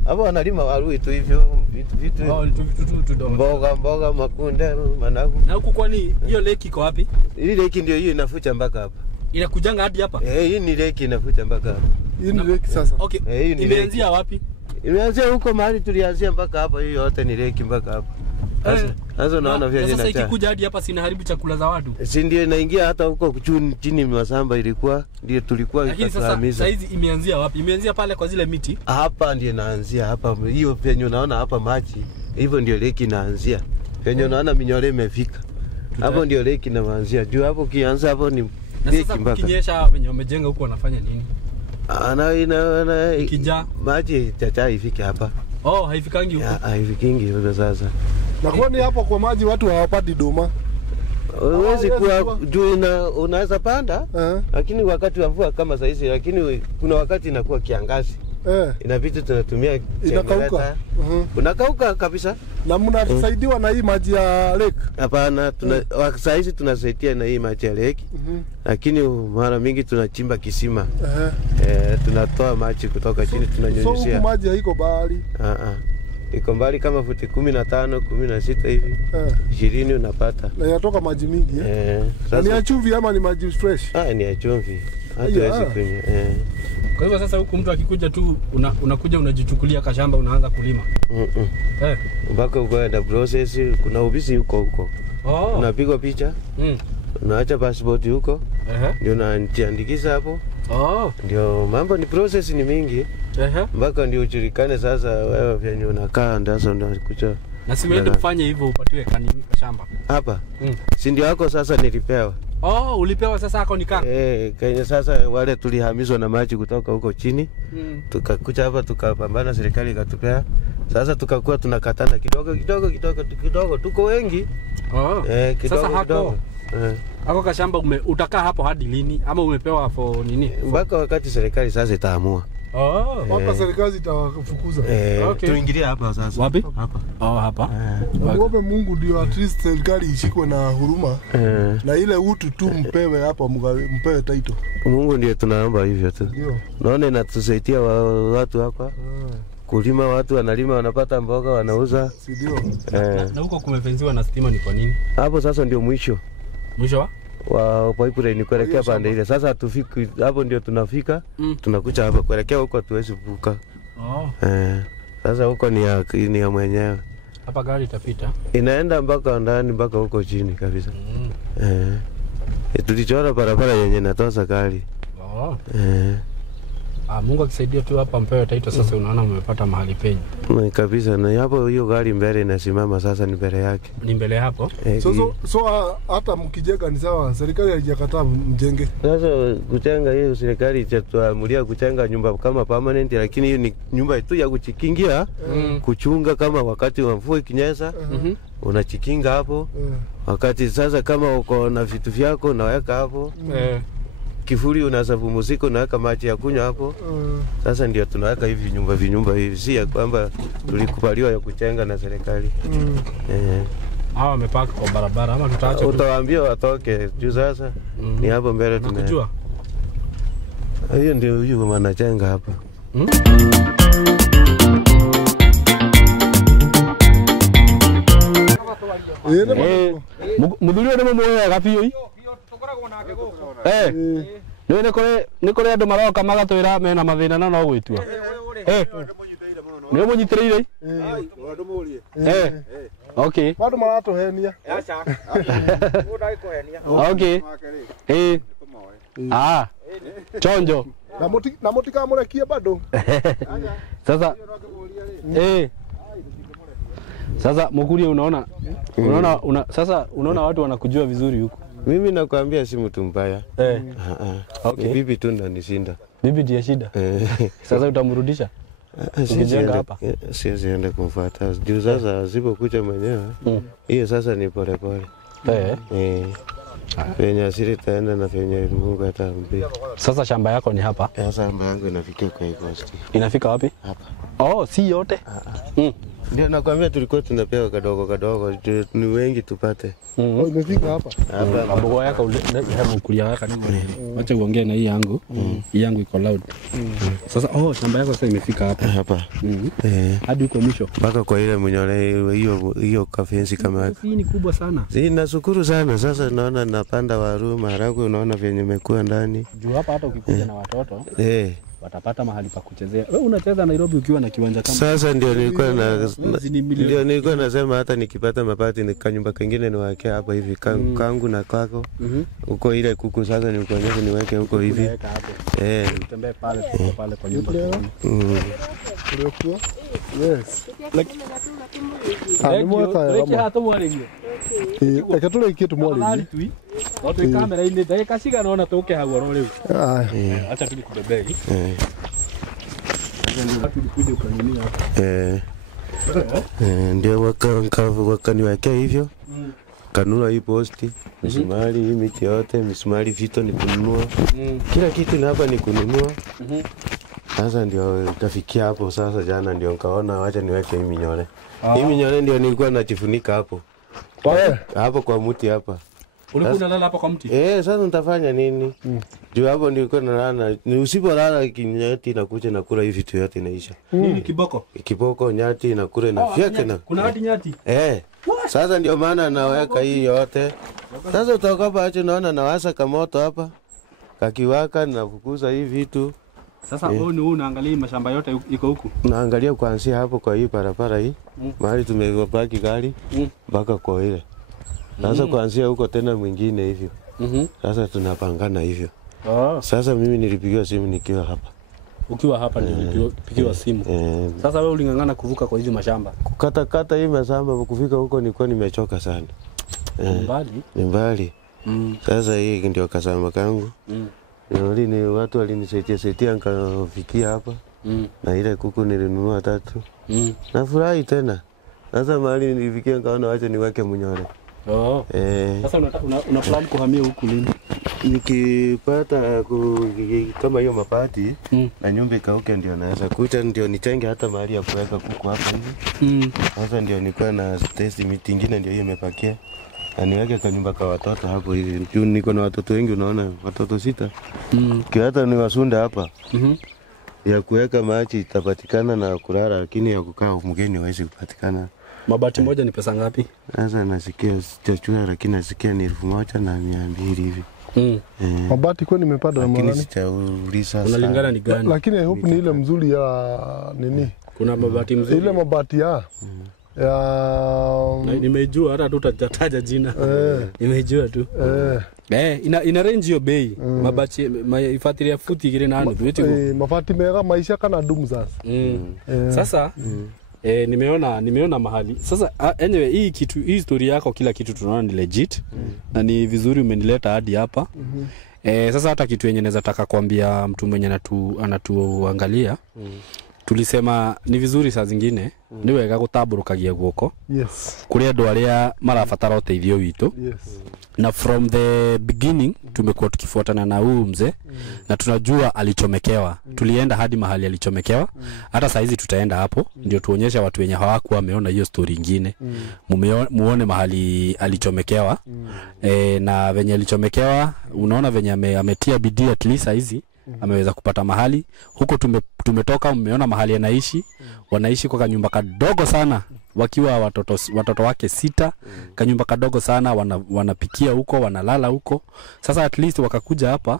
Hapa wanalima warui tu hivyo, vitu. Vitu mboga, makunde, managu. Na huko kwani hiyo lake iko wapi? Hii lake ndio hiyo inafucha mpaka hapa. Inakujanga hadi hapa? Hii ni lake inafucha mpaka hapa. Hii ni lake sasa. Okay. Imeanzia wapi? Imeanzia huko mahali tulianzia mpaka hapa, hiyo yote ni lake mpaka hapa. Sasa unaona vile sasa ikikuja hadi hapa sinaharibu chakula za watu. Si ndio inaingia hata huko chini masamba ilikuwa ndio tulikuwa tutahamiza. Sasa hizi imeanzia wapi? Imeanzia pale kwa zile miti? Hapa ndio inaanzia hapa. Hiyo penye unaona hapa maji. Hivyo ndio lake inaanzia. Penye unaona minyore imefika. Hapo ndio lake inaanzia. Juu hapo kianza hapo ni lake mpaka. Sasa kinyesha wenye wamejenga huko wanafanya nini? Ikija maji chacha ifike hapa. Haifikangi huko. Haifikingi huko sasa. Na kwani hapo kwa maji watu hawapati doma? Huwezi kuwa juu unaweza panda, lakini wakati wa mvua kama sasa hizi, lakini kuna wakati inakuwa kiangazi. Inabidi tunatumia inakauka. Unakauka kabisa. Na mnasaidiwa na hii maji ya lake? Hapana, sasa hizi tunasaidia na hii maji ya lake. Lakini mara mingi tunachimba kisima. Tunatoa maji kutoka chini tunanyunyizia. So maji haiko bahari. Iko mbali kama futi 15, 16 hivi. 20 unapata. Na inatoka maji mingi Sasa ni ya chumvi ama ni maji fresh? Ni ya chumvi. Hatuwezi kunywa. Kwa hivyo sasa huku mtu akikuja tu unakuja unajichukulia kashamba unaanza kulima. Mpaka ukaenda process, kuna ubisi huko. Unapigwa picha. Unaacha passport huko. Ndio unajiandikisha hapo. Ndio mambo ni process ni mingi. Mpaka ndio ujulikane sasa wewe vyenye unakaa ndio unakuja. Na si uende kufanya hivyo upatiwe kanini kashamba. Hapa. Si ndio yako sasa nilipewa. Ulipewa sasa hako nikaa. Kwenye sasa wale tulihamizwa na maji kutoka huko chini. Tukakuja hapa tukapambana, serikali ikatupea. Sasa tukakuwa tunakatana kidogo tuko wengi. Sasa hako. Hako kashamba utakaa hapo hadi lini ama umepewa for nini? Mpaka wakati serikali sasa itaamua. Hapa serikali itawafukuza. Okay. Tuingilie hapa sasa. Wapi? Hapa. Hapa. Muombe Mungu ndio at least serikali ishikwe na huruma. Na ile utu tu mpewe hapa, mpewe title. Mungu ndiye tunaomba hivyo tu. Ndio. Naona inatusaidia watu hapa. Kulima, watu wanalima, wanapata mboga, wanauza. Ndio. Na huko kumefenziwa na stima ni kwa nini? Hapo sasa ndio mwisho. Mwisho wa pipeline kuelekea pande ile. Sasa hatufiki hapo, ndio tunafika. Tunakuja hapa kuelekea huko, tuwezi kuvuka. Sasa huko ni ya mwenyewe. Hapa gari itapita. Inaenda mpaka ndani, mpaka huko chini kabisa. Tulichora barabara yenye natosa gari. Mungu akisaidia tu hapa mpewe title sasa, unaona mmepata mahali penye. Kabisa, na hapo hiyo gari mbele inasimama sasa, ni mbele yake. Ni mbele hapo. So hata mkijenga ni sawa, serikali haijakataa mjenge. Sasa kujenga hiyo, serikali itatuamulia kujenga nyumba kama permanent, lakini hiyo ni nyumba tu ya kuchikingia, kuchunga kama wakati wa mvua ikinyesha, unachikinga hapo. Wakati sasa kama uko na vitu vyako unaweka hapo. Kifuri unasafu muziki, unaweka maji ya kunywa hapo. Sasa ndio tunaweka hivi nyumba hivi, si ya kwamba tulikubaliwa ya kujenga na serikali. Hawa wamepaka kwa barabara ama tutaacha tu? Utawaambia watoke juu sasa. Ni hapo mbele tunajua. Hiyo ndio huyu wanajenga hapa. Mudhuri ndio mmoja gapi hiyo? Nä kå rä andå maroka magatwä ra mena mathä na no gwä tua nä må nyitä rä ire bado maratå henia chonjo na må tikamå rekie bado sasa Mukuria, unaona sasa unaona watu wanakujua vizuri huko. Mimi nakwambia si mtu mbaya. Okay. Bibi tu ndo nishinda. Bibi ndiye shida. Sasa utamrudisha? Ukijenga hapa. Siwezi enda kumfuata. Juu sasa asipokuja mwenyewe. Hiyo sasa ni pole pole. Penye asiri taenda na penye Mungu ataambia. Sasa shamba yako ni hapa? Shamba yangu inafikia kwa Coast. Inafika wapi? Hapa. Si yote. Ndio nakwambia tulikuwa tunapewa kadogo ni wengi tupate. Imefika hapa. Hapa mboga yako hebu kulia waka ni mwenyewe. Acha uongee na hii yangu. Hii yangu iko loud. Sasa shamba yako sasa imefika hapa. Hapa. Hadi uko mwisho. Mpaka kwa ile mnyole hiyo kafensi kama hii ni kubwa sana. Nashukuru sana. Sasa naona napanda waru maharagwe, unaona vyenye imekuwa ndani. Juu hapa hata ukikuja na watoto. Watapata mahali pa kuchezea. Wewe unacheza Nairobi ukiwa na kiwanja kama. Sasa ndio nilikuwa nasema hata nikipata mapati nikanyumba kingine niweke hapa hivi kangu na kwako. Huko ile kuku sasa nikuonyesha niweke huko hivi. Utembee pale kwa nyumba. Yes. Like hato mwaringi. Ekatule kitu mwaringi. Watu kamera ile dakika shiga naona toke hapo leo. Acha tu nikubebe. Ndio wakaniwekea hivyo. Kanunua hii posti, misumari, hii miti yote, misumari vito ni kununua. Kila kitu ni hapa ni kununua. Sasa ndio kafikia hapo sasa jana ndio nikaona wacha niweke hii minyole. Hii minyole ndio nilikuwa najifunika hapo. Hapo kwa mti hapa. Ulikuwa unalala hapa kwa mti? Sasa nitafanya nini? Juu hapo nilikuwa nalala. Ni usipolala kinyati inakuja na kula hivi vitu yote inaisha. Nini kiboko? Kiboko, nyati inakula na fyake na. Kuna hadi nyati? Sasa ndio maana naweka hii yote. Sasa utakopa acha naona nawasha kamoto hapa. Kakiwaka nafukuza hii vitu. Sasa wewe unaangalia mashamba yote iko huku? Naangalia kuanzia hapo kwa hii barabara hii. Mahali tumepaki gari mpaka kwa ile. Sasa kuanzia huko tena mwingine hivyo. Sasa tunapangana hivyo. Sasa mimi nilipigiwa simu nikiwa hapa. Ukiwa hapa ndio nilipigiwa simu. Sasa wewe ulingangana kuvuka kwa hizo mashamba. Kukata hii mashamba kufika huko nilikuwa nimechoka sana. Ni mbali. Sasa hii ndio kasamba kangu. Ni watu walinisaidia nikafikia hapa. Na ile kuku nilinunua 3. Nafurahi tena. Sasa mahali nilifikia nikaona wacha niweke mnyore. Sasa una plan kuhamia huku lini? nikipata kama hiyo mabati na nyumba ikauke, ndio naweza kuja ndio nitenge hata mahali ya kuweka kuku hapa hivi. Sasa ndio nilikuwa na test miti ingine ndio hiyo imepakia. Na niweke kwa nyumba kwa watoto hapo hivi. Juu niko na watoto wengi, unaona watoto 6. Hata ni wasunda hapa. Ya kuweka maji itapatikana na kulala, lakini ya kukaa mgeni hawezi kupatikana. Mabati moja ni pesa ngapi? Sasa nasikia sijachua, lakini nasikia ni 1,200 hivi. Mabati kwani nimepata na lakini sijauliza. Unalingana ni gani? Lakini I hope ni ile mzuri ya nini? Kuna mabati mzuri. Ile mabati ya nimejua hata tutataja jina. Nimejua tu. Ina range hiyo bei. Mabati ifuatilia futi gire na anu tuweti. Mabati mega maisha kana dumu sasa. Sasa nimeona mahali. Sasa anyway hii story yako kila kitu tunaona ni legit na ni vizuri umenileta hadi hapa. Sasa hata kitu yenye naweza taka kuambia mtu mwenye anatuangalia. Tulisema ni vizuri saa zingine ni wega gutaburukagia guoko. Yes. Kuri andu aria marabatara uteithio witu. Yes. Na from the beginning tumekuwa tukifuatana na huyu mzee na tunajua alichomekewa. Tulienda hadi mahali alichomekewa. Hata saa hizi tutaenda hapo ndio tuonyeshe watu wenye hawakuwa wameona hiyo story nyingine. Muone mahali alichomekewa. Na venye alichomekewa unaona venye ametia bidii at least hizi ameweza kupata mahali huko. Tumetoka mmeona mahali anaishi. Wanaishi kwa kanyumba kadogo sana wakiwa watoto wake 6. Kanyumba kadogo sana, wanapikia huko, wanalala huko. Sasa at least wakakuja hapa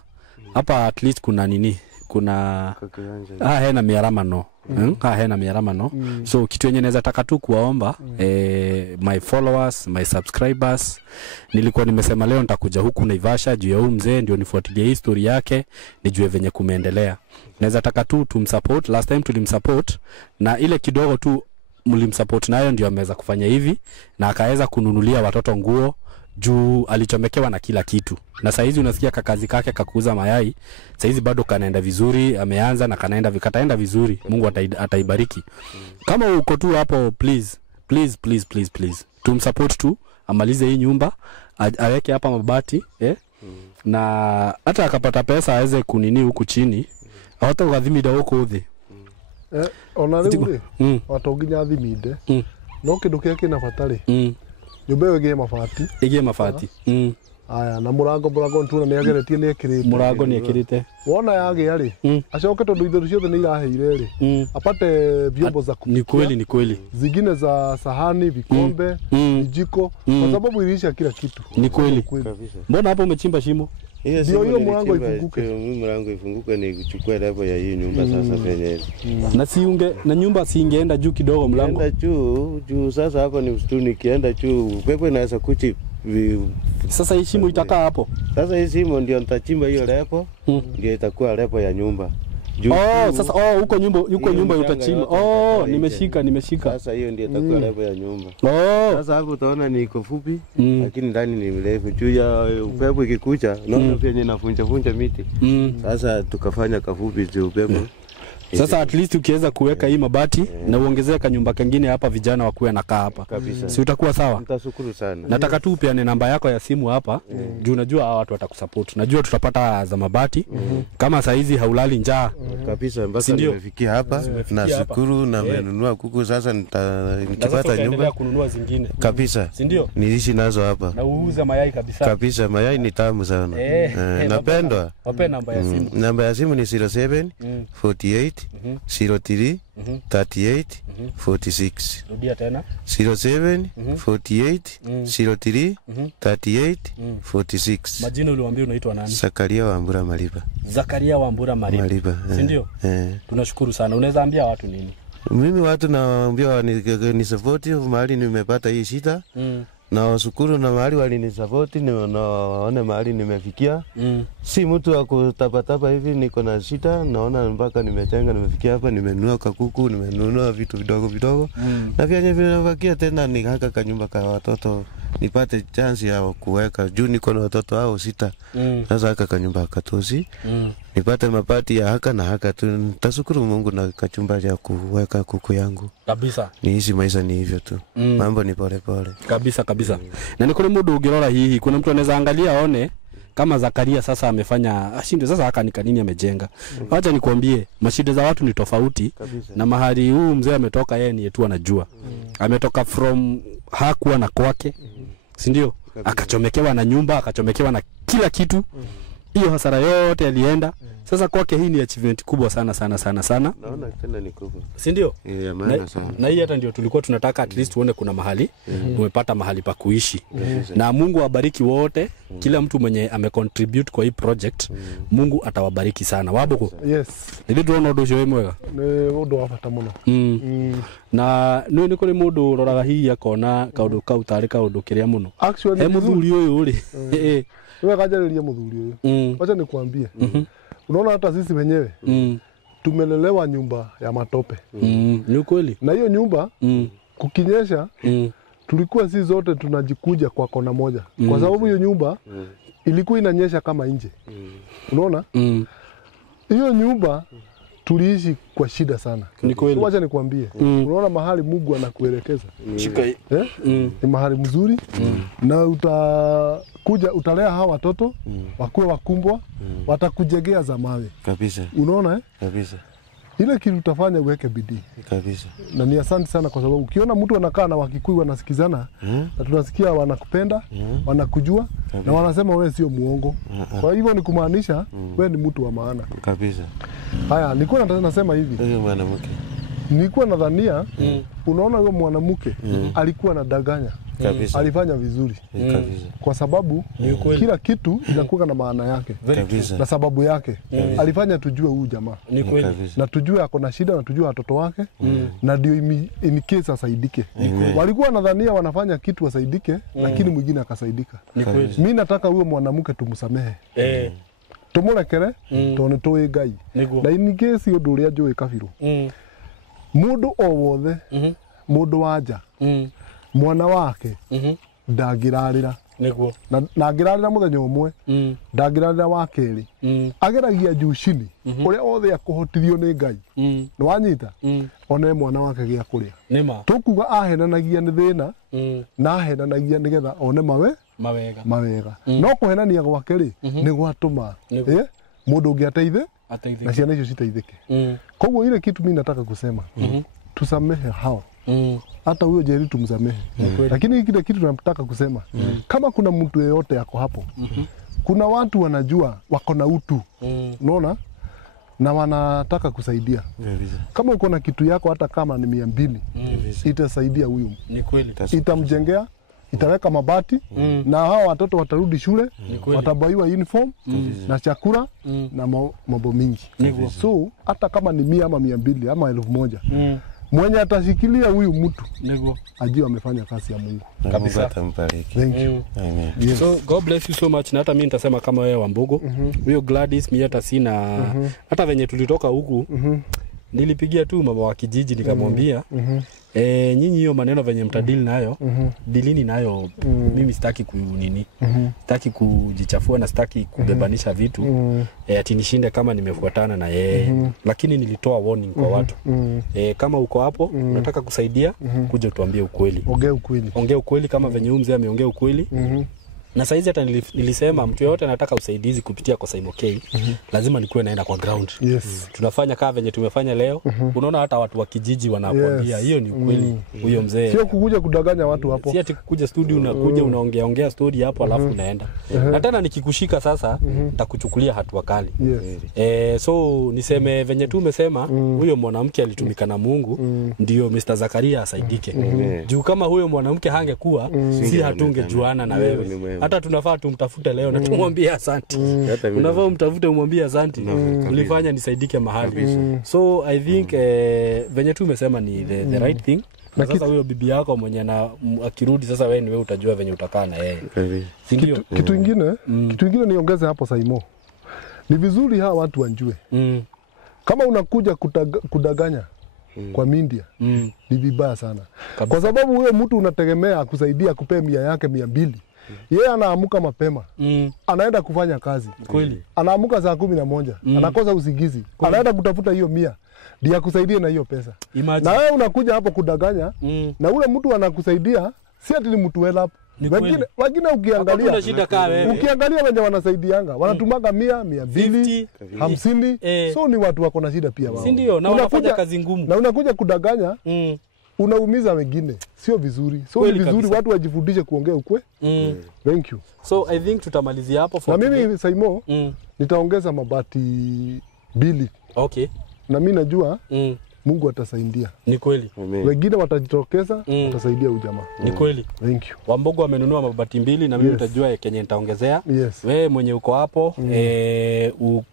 at least kuna nini, kuna hena miaramano. Hena miaramano. So kitu yenye naweza taka tu kuwaomba my followers, my subscribers, nilikuwa nimesema leo nitakuja huku Naivasha juu ya huyu mzee ndio nifuatilie history yake, nijue venye kumeendelea. Naweza taka tu tumsupport. Last time tulimsupport na ile kidogo tu mlimsupport nayo ndio ameweza kufanya hivi na akaweza kununulia watoto nguo juu alichomekewa na kila kitu. Na saa hizi unasikia kakazi kake kakuuza mayai. Saa hizi bado kanaenda vizuri, ameanza na kataenda vizuri. Mungu ataibariki. Kama uko tu hapo please tumsupport tu, amalize hii nyumba, aweke hapa mabati na hata akapata pesa aweze kunini huku chini. Hata ugathimida huko uthi. Ona riu watonginya thiminde. No kindu kia kina batari. Nyumba yo ige mabati. Aya na murango ntuna ni ageretie ni ekirite. Murango ni ekirite. Wona yage ari. Acoke tondu itheru ciothe ni iraheire ri. Apate vyombo za kupikia. Ni kweli. Zingine za sahani, vikombe, vijiko, kwa sababu ilisha kila kitu. Ni kweli. Mbona hapo umechimba shimo? Ndio hiyo mlango ifunguke. Mlango ifunguke ni kuchukua level ya hii nyumba sasa penye. Na nyumba siingeenda juu kidogo mlango. Enda juu sasa hapo ni msituni, kienda juu pepo inaweza kuchi. Sasa hii shimo itakaa hapo. Sasa hii shimo ndio nitachimba hiyo level, ndio itakuwa level ya nyumba. Sasa huko nyumba utachimba. Nimeshika. Sasa hiyo ndio itakuwa level ya nyumba. Sasa hapo utaona ni iko fupi, lakini ndani ni mrefu. Juu ya upepo ikikuja, unaona pia inavunja miti. Sasa tukafanya kafupi juu upepo. Sasa at least ukiweza kuweka hii mabati na uongezeka nyumba kingine hapa, vijana wakuwe nakaa hapa. Si utakuwa sawa? Nitashukuru sana. Nataka tu upeane namba yako ya simu hapa. Juu unajua hawa watu watakusupport. Najua tutapata za mabati. Kama saa hizi haulali njaa. Kabisa mpaka nimefikia hapa. Nashukuru na nimenunua kuku, sasa nikipata nyumba kununua zingine. Kabisa. Si ndio? Niishi nazo hapa. Na uuze mayai kabisa. Kabisa, mayai ni tamu sana. Napendwa. Wape namba ya simu. Namba ya simu ni 07 48 03 38 46. Rudia tena. 07 48 03 38 46. Majina uliwaambia unaitwa nani? Zakaria Wambura Maliba. Zakaria Wambura Maliba. Si ndio? Tunashukuru sana. Unaweza ambia watu nini? Mimi watu naambia ni support mahali nimepata hii shida. Na washukuru na mahali walinisapoti, naona mahali nimefikia. Si mtu wa kutapatapa hivi, niko na shida, naona mpaka nimejenga, nimefikia hapa, nimenunua kuku, nimenunua vitu vidogo. Na vyenye vinabakia tena ni haka kanyumba ka watoto, nipate chance ya kuweka. Juu niko na watoto hao 6. Sasa haka kanyumba katosi. Nipate mapati ya haka na haka tu. Nitashukuru Mungu na kachumba cha kuweka kuku yangu. Kabisa. Niishi maisha ni hivyo tu. Mambo ni pole. Kabisa. Na ni kule mundu ungirora hihi kuna mtu anaweza angalia aone kama Zakaria sasa amefanya ashinde sasa haka nini amejenga. Acha nikwambie mashida za watu ni tofauti na mahali huu mzee ametoka yeye ni yetu anajua. Ametoka from hakuwa na kwake. Si ndio? Akachomekewa na nyumba, akachomekewa na kila kitu. Hiyo hasara yote alienda. Sasa kwake hii ni achievement kubwa sana. Naona tena ni kubwa. Si ndio? Maana sana. Na hii hata ndio tulikuwa tunataka at least tuone kuna mahali umepata mahali pa kuishi. Na Mungu awabariki wote, kila mtu mwenye amecontribute kwa hii project, Mungu atawabariki sana. Waboko. Yes. Ndio tunaona ndo show mwega. Ni undu wa bata muno. Na ni kuri mundu roraga hii akona kaundu kau tari kaundu kiria muno. Actually muthuri uyu uri. Wewe kajariria muthuri uyu. Acha nikwambie. Unaona hata sisi wenyewe tumelelewa nyumba ya matope. Ni kweli. Na hiyo nyumba kukinyesha tulikuwa sisi zote tunajikuja kwa kona moja. Kwa sababu hiyo nyumba ilikuwa inanyesha kama nje. Unaona? Hiyo nyumba tuliishi kwa shida sana. Ni kweli. Wacha nikwambie. Unaona mahali Mungu anakuelekeza. Shika. Ni mahali mzuri na utalea hawa watoto wakuwe wakumbwa, watakujegea za mawe. Kabisa. Unaona Kabisa. Ile kitu utafanya uweke bidii. Kabisa. Na ni asante sana kwa sababu ukiona mtu anakaa na Wakikuyu wanasikizana na tunasikia wanakupenda, wanakujua na wanasema wewe sio muongo. Kwa hivyo ni kumaanisha wewe ni mtu wa maana. Kabisa. Haya, nilikuwa nasema hivi. Huyo mwanamke. Nilikuwa nadhania unaona huyo mwanamke alikuwa anadanganya. Kabisa. Alifanya vizuri. Kabisa. Kwa sababu kila kitu inakuwa na maana yake. Kabisa. Na sababu yake. Alifanya tujue huyu jamaa. Ni kweli. Na tujue ako na shida na tujue watoto wake na ndio in case asaidike. Walikuwa nadhania wanafanya kitu wasaidike lakini mwingine akasaidika. Mimi nataka huyo mwanamke tumsamehe. Tumurekere tone towe Ngai. Na in case undu uria njui Kabiru. Mundu o wothe mundu wanja mwana wake ndangirarira niguo na ngirarira muthenya umwe ndangirarira wa keri ageragia jucini uria othe akuhotithio ni Ngai ni wanyita ona mwana wake gia kuria nima tukuga ahenanagia ni thina na ahenanagia nigetha one mawega no kuhenania gwake ri ni gwatuma mundu ungiateithe na ciana icio citeithike koguo ile kitu mimi nataka kusema tusamehe hao hata huyo Jerry tumsamehe. Lakini kile kitu tunataka kusema kama kuna mtu yeyote yako hapo kuna watu wanajua wako na utu unaona na wanataka kusaidia. Kama uko na kitu yako hata kama ni 200 itasaidia huyu. Ni kweli. Itamjengea, itaweka mabati na hao watoto watarudi shule, watabaiwa uniform na chakula na mambo mingi. So hata kama ni 100 ama 200 ama 1000 mwenye atashikilia huyu mtu ajue amefanya kazi ya Mungu. Kabisa atambariki. Thank you. Amen. Yes. So God bless you so much. Na hata mimi nitasema kama wewe Wambogo, huyo Gladys mimi hata sina hata venye tulitoka huku nilipigia tu mama wa kijiji nikamwambia nyinyi hiyo maneno venye mtadili nayo dilini nayo mimi sitaki kunini sitaki kujichafua na sitaki kubebanisha vitu ati nishinde kama nimefuatana na yeye lakini nilitoa warning kwa watu kama uko hapo unataka kusaidia kuja tuambie ukweli. Ongea ukweli kama venye huyu mzee ameongea ukweli. Na saizi hata nilisema mtu yote anataka usaidizi kupitia kwa Saimo K lazima nikuwe naenda kwa ground. Tunafanya kama venye tumefanya leo. Unaona hata watu wa kijiji wanakwambia hiyo ni kweli. Huyo mzee sio kukuja kudanganya watu hapo. Si ati kukuja studio unakuja unaongea story hapo alafu unaenda. Na tena nikikushika sasa nitakuchukulia hatua kali. So niseme venye tu umesema huyo mwanamke alitumika na Mungu ndio Mr. Zakaria asaidike. Juu kama huyo mwanamke hangekuwa si hatungejuana na wewe. Hata tunafaa tumtafute leo na tumwambie asante. Unafaa umtafute umwambie asante. Ulifanya nisaidike mahali. So I think venye tu umesema ni the right thing. Na sasa huyo bibi yako mwenye na akirudi sasa wewe utajua venye utakaa na yeye. Kitu kingine niongeze hapo Saimo. Ni vizuri hawa watu wanjue. Kama unakuja kudanganya kwa media ni vibaya sana. Kwa sababu huyo mtu unategemea kusaidia kupea 100 yake 200. Yeye anaamuka mapema. Anaenda kufanya kazi. Kweli. Anaamuka saa 11. Anakosa usingizi. Anaenda kutafuta hiyo 100 ndio akusaidie na hiyo pesa. Na wewe unakuja hapo kudanganya na ule mtu anakusaidia si ati ni mtu help. Wengine ukiangalia Hakuna shida kaa wewe. Ukiangalia wenye wanasaidianga, wanatumaga 100, 200, 50. So ni watu wako na shida pia wao. Si ndio? Na wanafanya kazi ngumu. Na unakuja kudanganya. Unaumiza wengine. Sio vizuri. So ni vizuri watu wajifundishe kuongea ukweli. Thank you. So I think tutamalizia hapo for na mimi Saimo nitaongeza mabati 2. Okay. Na mimi najua Mungu atasaidia. Ni kweli. Wengine watajitokeza, watasaidia ujamaa. Ni kweli. Thank you. Wambogo amenunua mabati 2 na mimi nitajua Kenya nitaongezea. Wewe mwenye uko hapo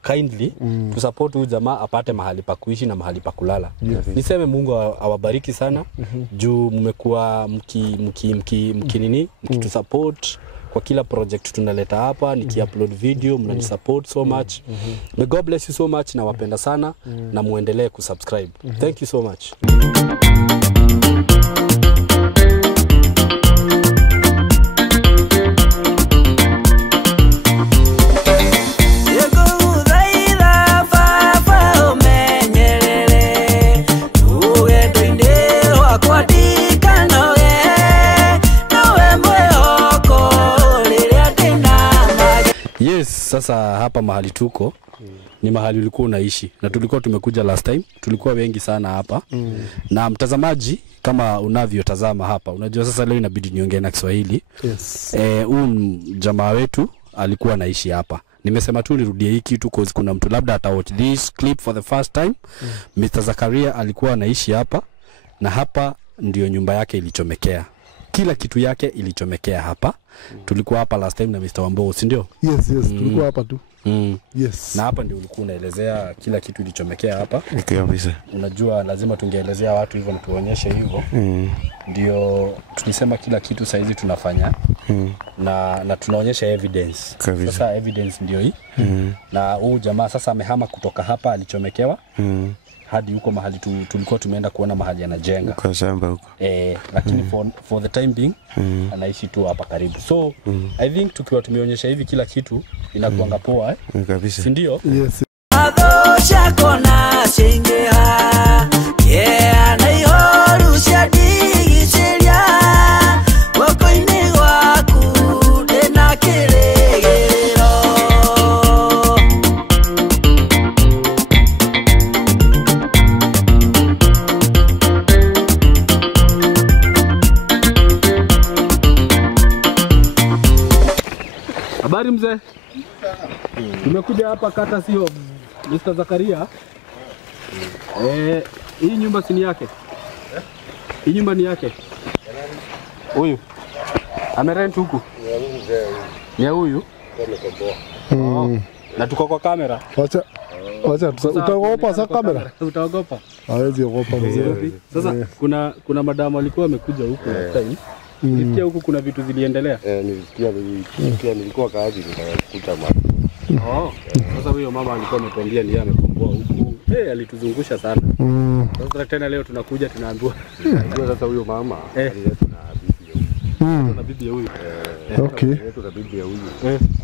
kindly to support huyu jamaa apate mahali pa kuishi na mahali pa kulala. Niseme Mungu awabariki sana juu mmekuwa mkitu support kwa kila project tunaleta hapa, niki-upload video, mnanisupport so much. May God bless you so much na wapenda sana na muendelee kusubscribe. Thank you so much. Sasa hapa mahali tuko ni mahali ulikuwa unaishi na tulikuwa tumekuja last time, tulikuwa wengi sana hapa. Na mtazamaji kama unavyotazama hapa, unajua sasa leo inabidi niongee na Kiswahili. Jamaa wetu alikuwa anaishi hapa. Nimesema tu nirudie hiki tu cause kuna mtu labda ata watch this clip for the first time. Mr. Zakaria alikuwa anaishi hapa na hapa ndio nyumba yake ilichomekea. Kila kitu yake ilichomekea hapa. Tulikuwa hapa last time na Mr. Wambogo, si ndio? Yes, tulikuwa hapa tu. Yes. Na hapa ndio ulikuwa unaelezea kila kitu ilichomekea hapa. Kabisa. Unajua lazima tungeelezea watu hivyo na tuonyeshe hivyo. Ndio tulisema kila kitu saa hizi tunafanya. Na tunaonyesha evidence. Kabisa. Sasa evidence ndio hii. Na huyu jamaa sasa amehama kutoka hapa alichomekewa. Hadi huko mahali tulikuwa tumeenda kuona mahali anajenga kwa shamba huko. Lakini for the time being anaishi tu hapa karibu. So I think tukiwa tumeonyesha hivi kila kitu inakuanga poa kabisa. Si ndio? Yes. Adosha kona singea yeah na yoru shadi sheria wako ini waku tena kiregero. Habari mzee? Tumekuja hapa kata sio Mr. Zakaria. Hii nyumba si ni yake? Hii nyumba ni yake? Huyu. Amerent huku? Ni huyu? Na tuko kwa kamera. Wacha utaogopa sasa kamera? Utaogopa? Hawezi ogopa mzee. Sasa kuna madamu alikuwa amekuja huku last time. Nilisikia huku kuna vitu ziliendelea. Nilisikia nilikuwa kazi nikakuta mama. Sasa huyo mama alikuwa ametuambia ni yeye amekomboa huku. Alituzungusha sana. Sasa tena leo tunakuja tunaambiwa sasa huyo mama aliletwa na bibi huyu. Okay. Aliletwa na bibi huyu.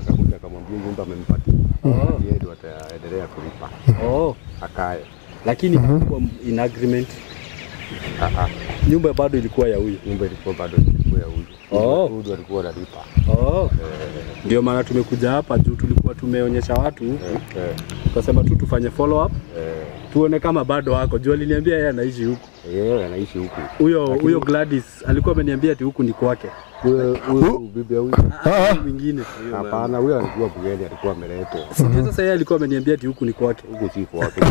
Akakuja akamwambia nyumba amenipatia. Yeye ndio ataendelea kulipa. Akae. Lakini in agreement. Nyumba bado ilikuwa ya huyu. Nyumba ilikuwa bado ilikuwa ya huyu. Huyu alikuwa analipa. Ndio maana tumekuja hapa juu tulikuwa tumeonyesha watu. Tukasema tu tufanye follow up. Tuone kama bado wako. Juu aliniambia yeye anaishi huku. Anaishi huku. Huyo Gladys alikuwa ameniambia ati huku ni kwake. Huyo bibi huyu. Mwingine. Hapana, huyo alikuwa bugeni, alikuwa ameletwa. Sasa yeye alikuwa ameniambia ati huku ni kwake. Huku si kwake.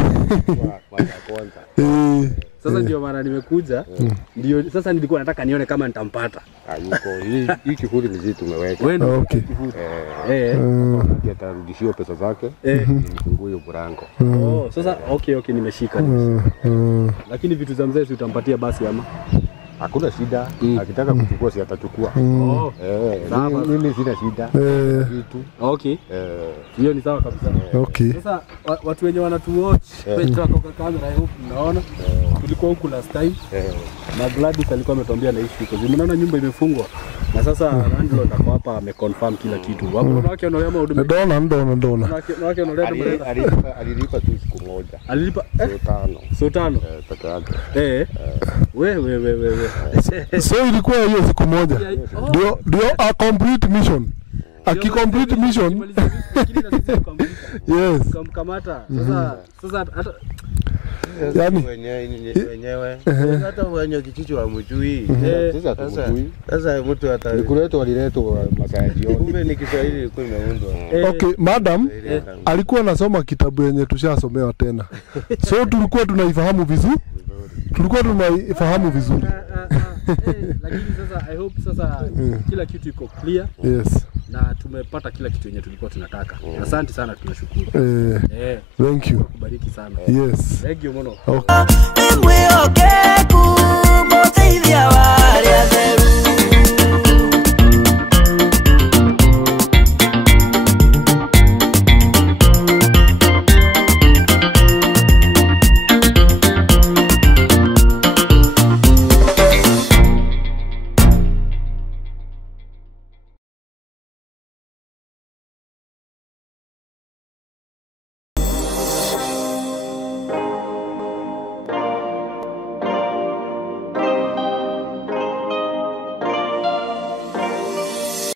Kwanza. Sasa ndio maana nimekuja. Ndio sasa nilikuwa nataka nione kama nitampata. Yuko hii kifuri ni zitu tumeweka. Okay. Atarudishiwa pesa zake. Nifungue hiyo mlango. Sasa okay nimeshika. Lakini vitu za mzee si utampatia basi ama? Hakuna shida. Akitaka kuchukua si atachukua. Mimi sina shida. Vitu. Okay. Hiyo ni sawa kabisa. Okay. Sasa watu wenye wanatuwatch kwa kamera huko mnaona tulikuwa huku last time. Na Gladys alikuwa ametuambia naishi huko. Mnaona nyumba imefungwa. Na sasa landlord ako hapa ameconfirm kila kitu. Wapo wake wanaoyama huduma. Ndona. Wake wanaolewa alilipa tu siku moja. Alilipa so 5. So 5. Peke yake. Wewe So ilikuwa hiyo siku moja. Ndio a complete mission. Complete mission. Yes. Kumkamata. Sasa hata yani wenyewe hata wenye kichicho wa mjui. Sasa mtu kuletwa aliletwa masaa jioni. Kumbe ni Kiswahili ilikuwa imeundwa. Okay, madam alikuwa anasoma kitabu yenye tushasomewa tena. So tulikuwa tunaifahamu vizuri. Lakini sasa I hope sasa kila kitu iko clear. Yes. Na tumepata kila kitu yenye tulikuwa tunataka. Asante sana, tunashukuru. Thank you. Kubariki sana. Yes. Thank you mono. Okay.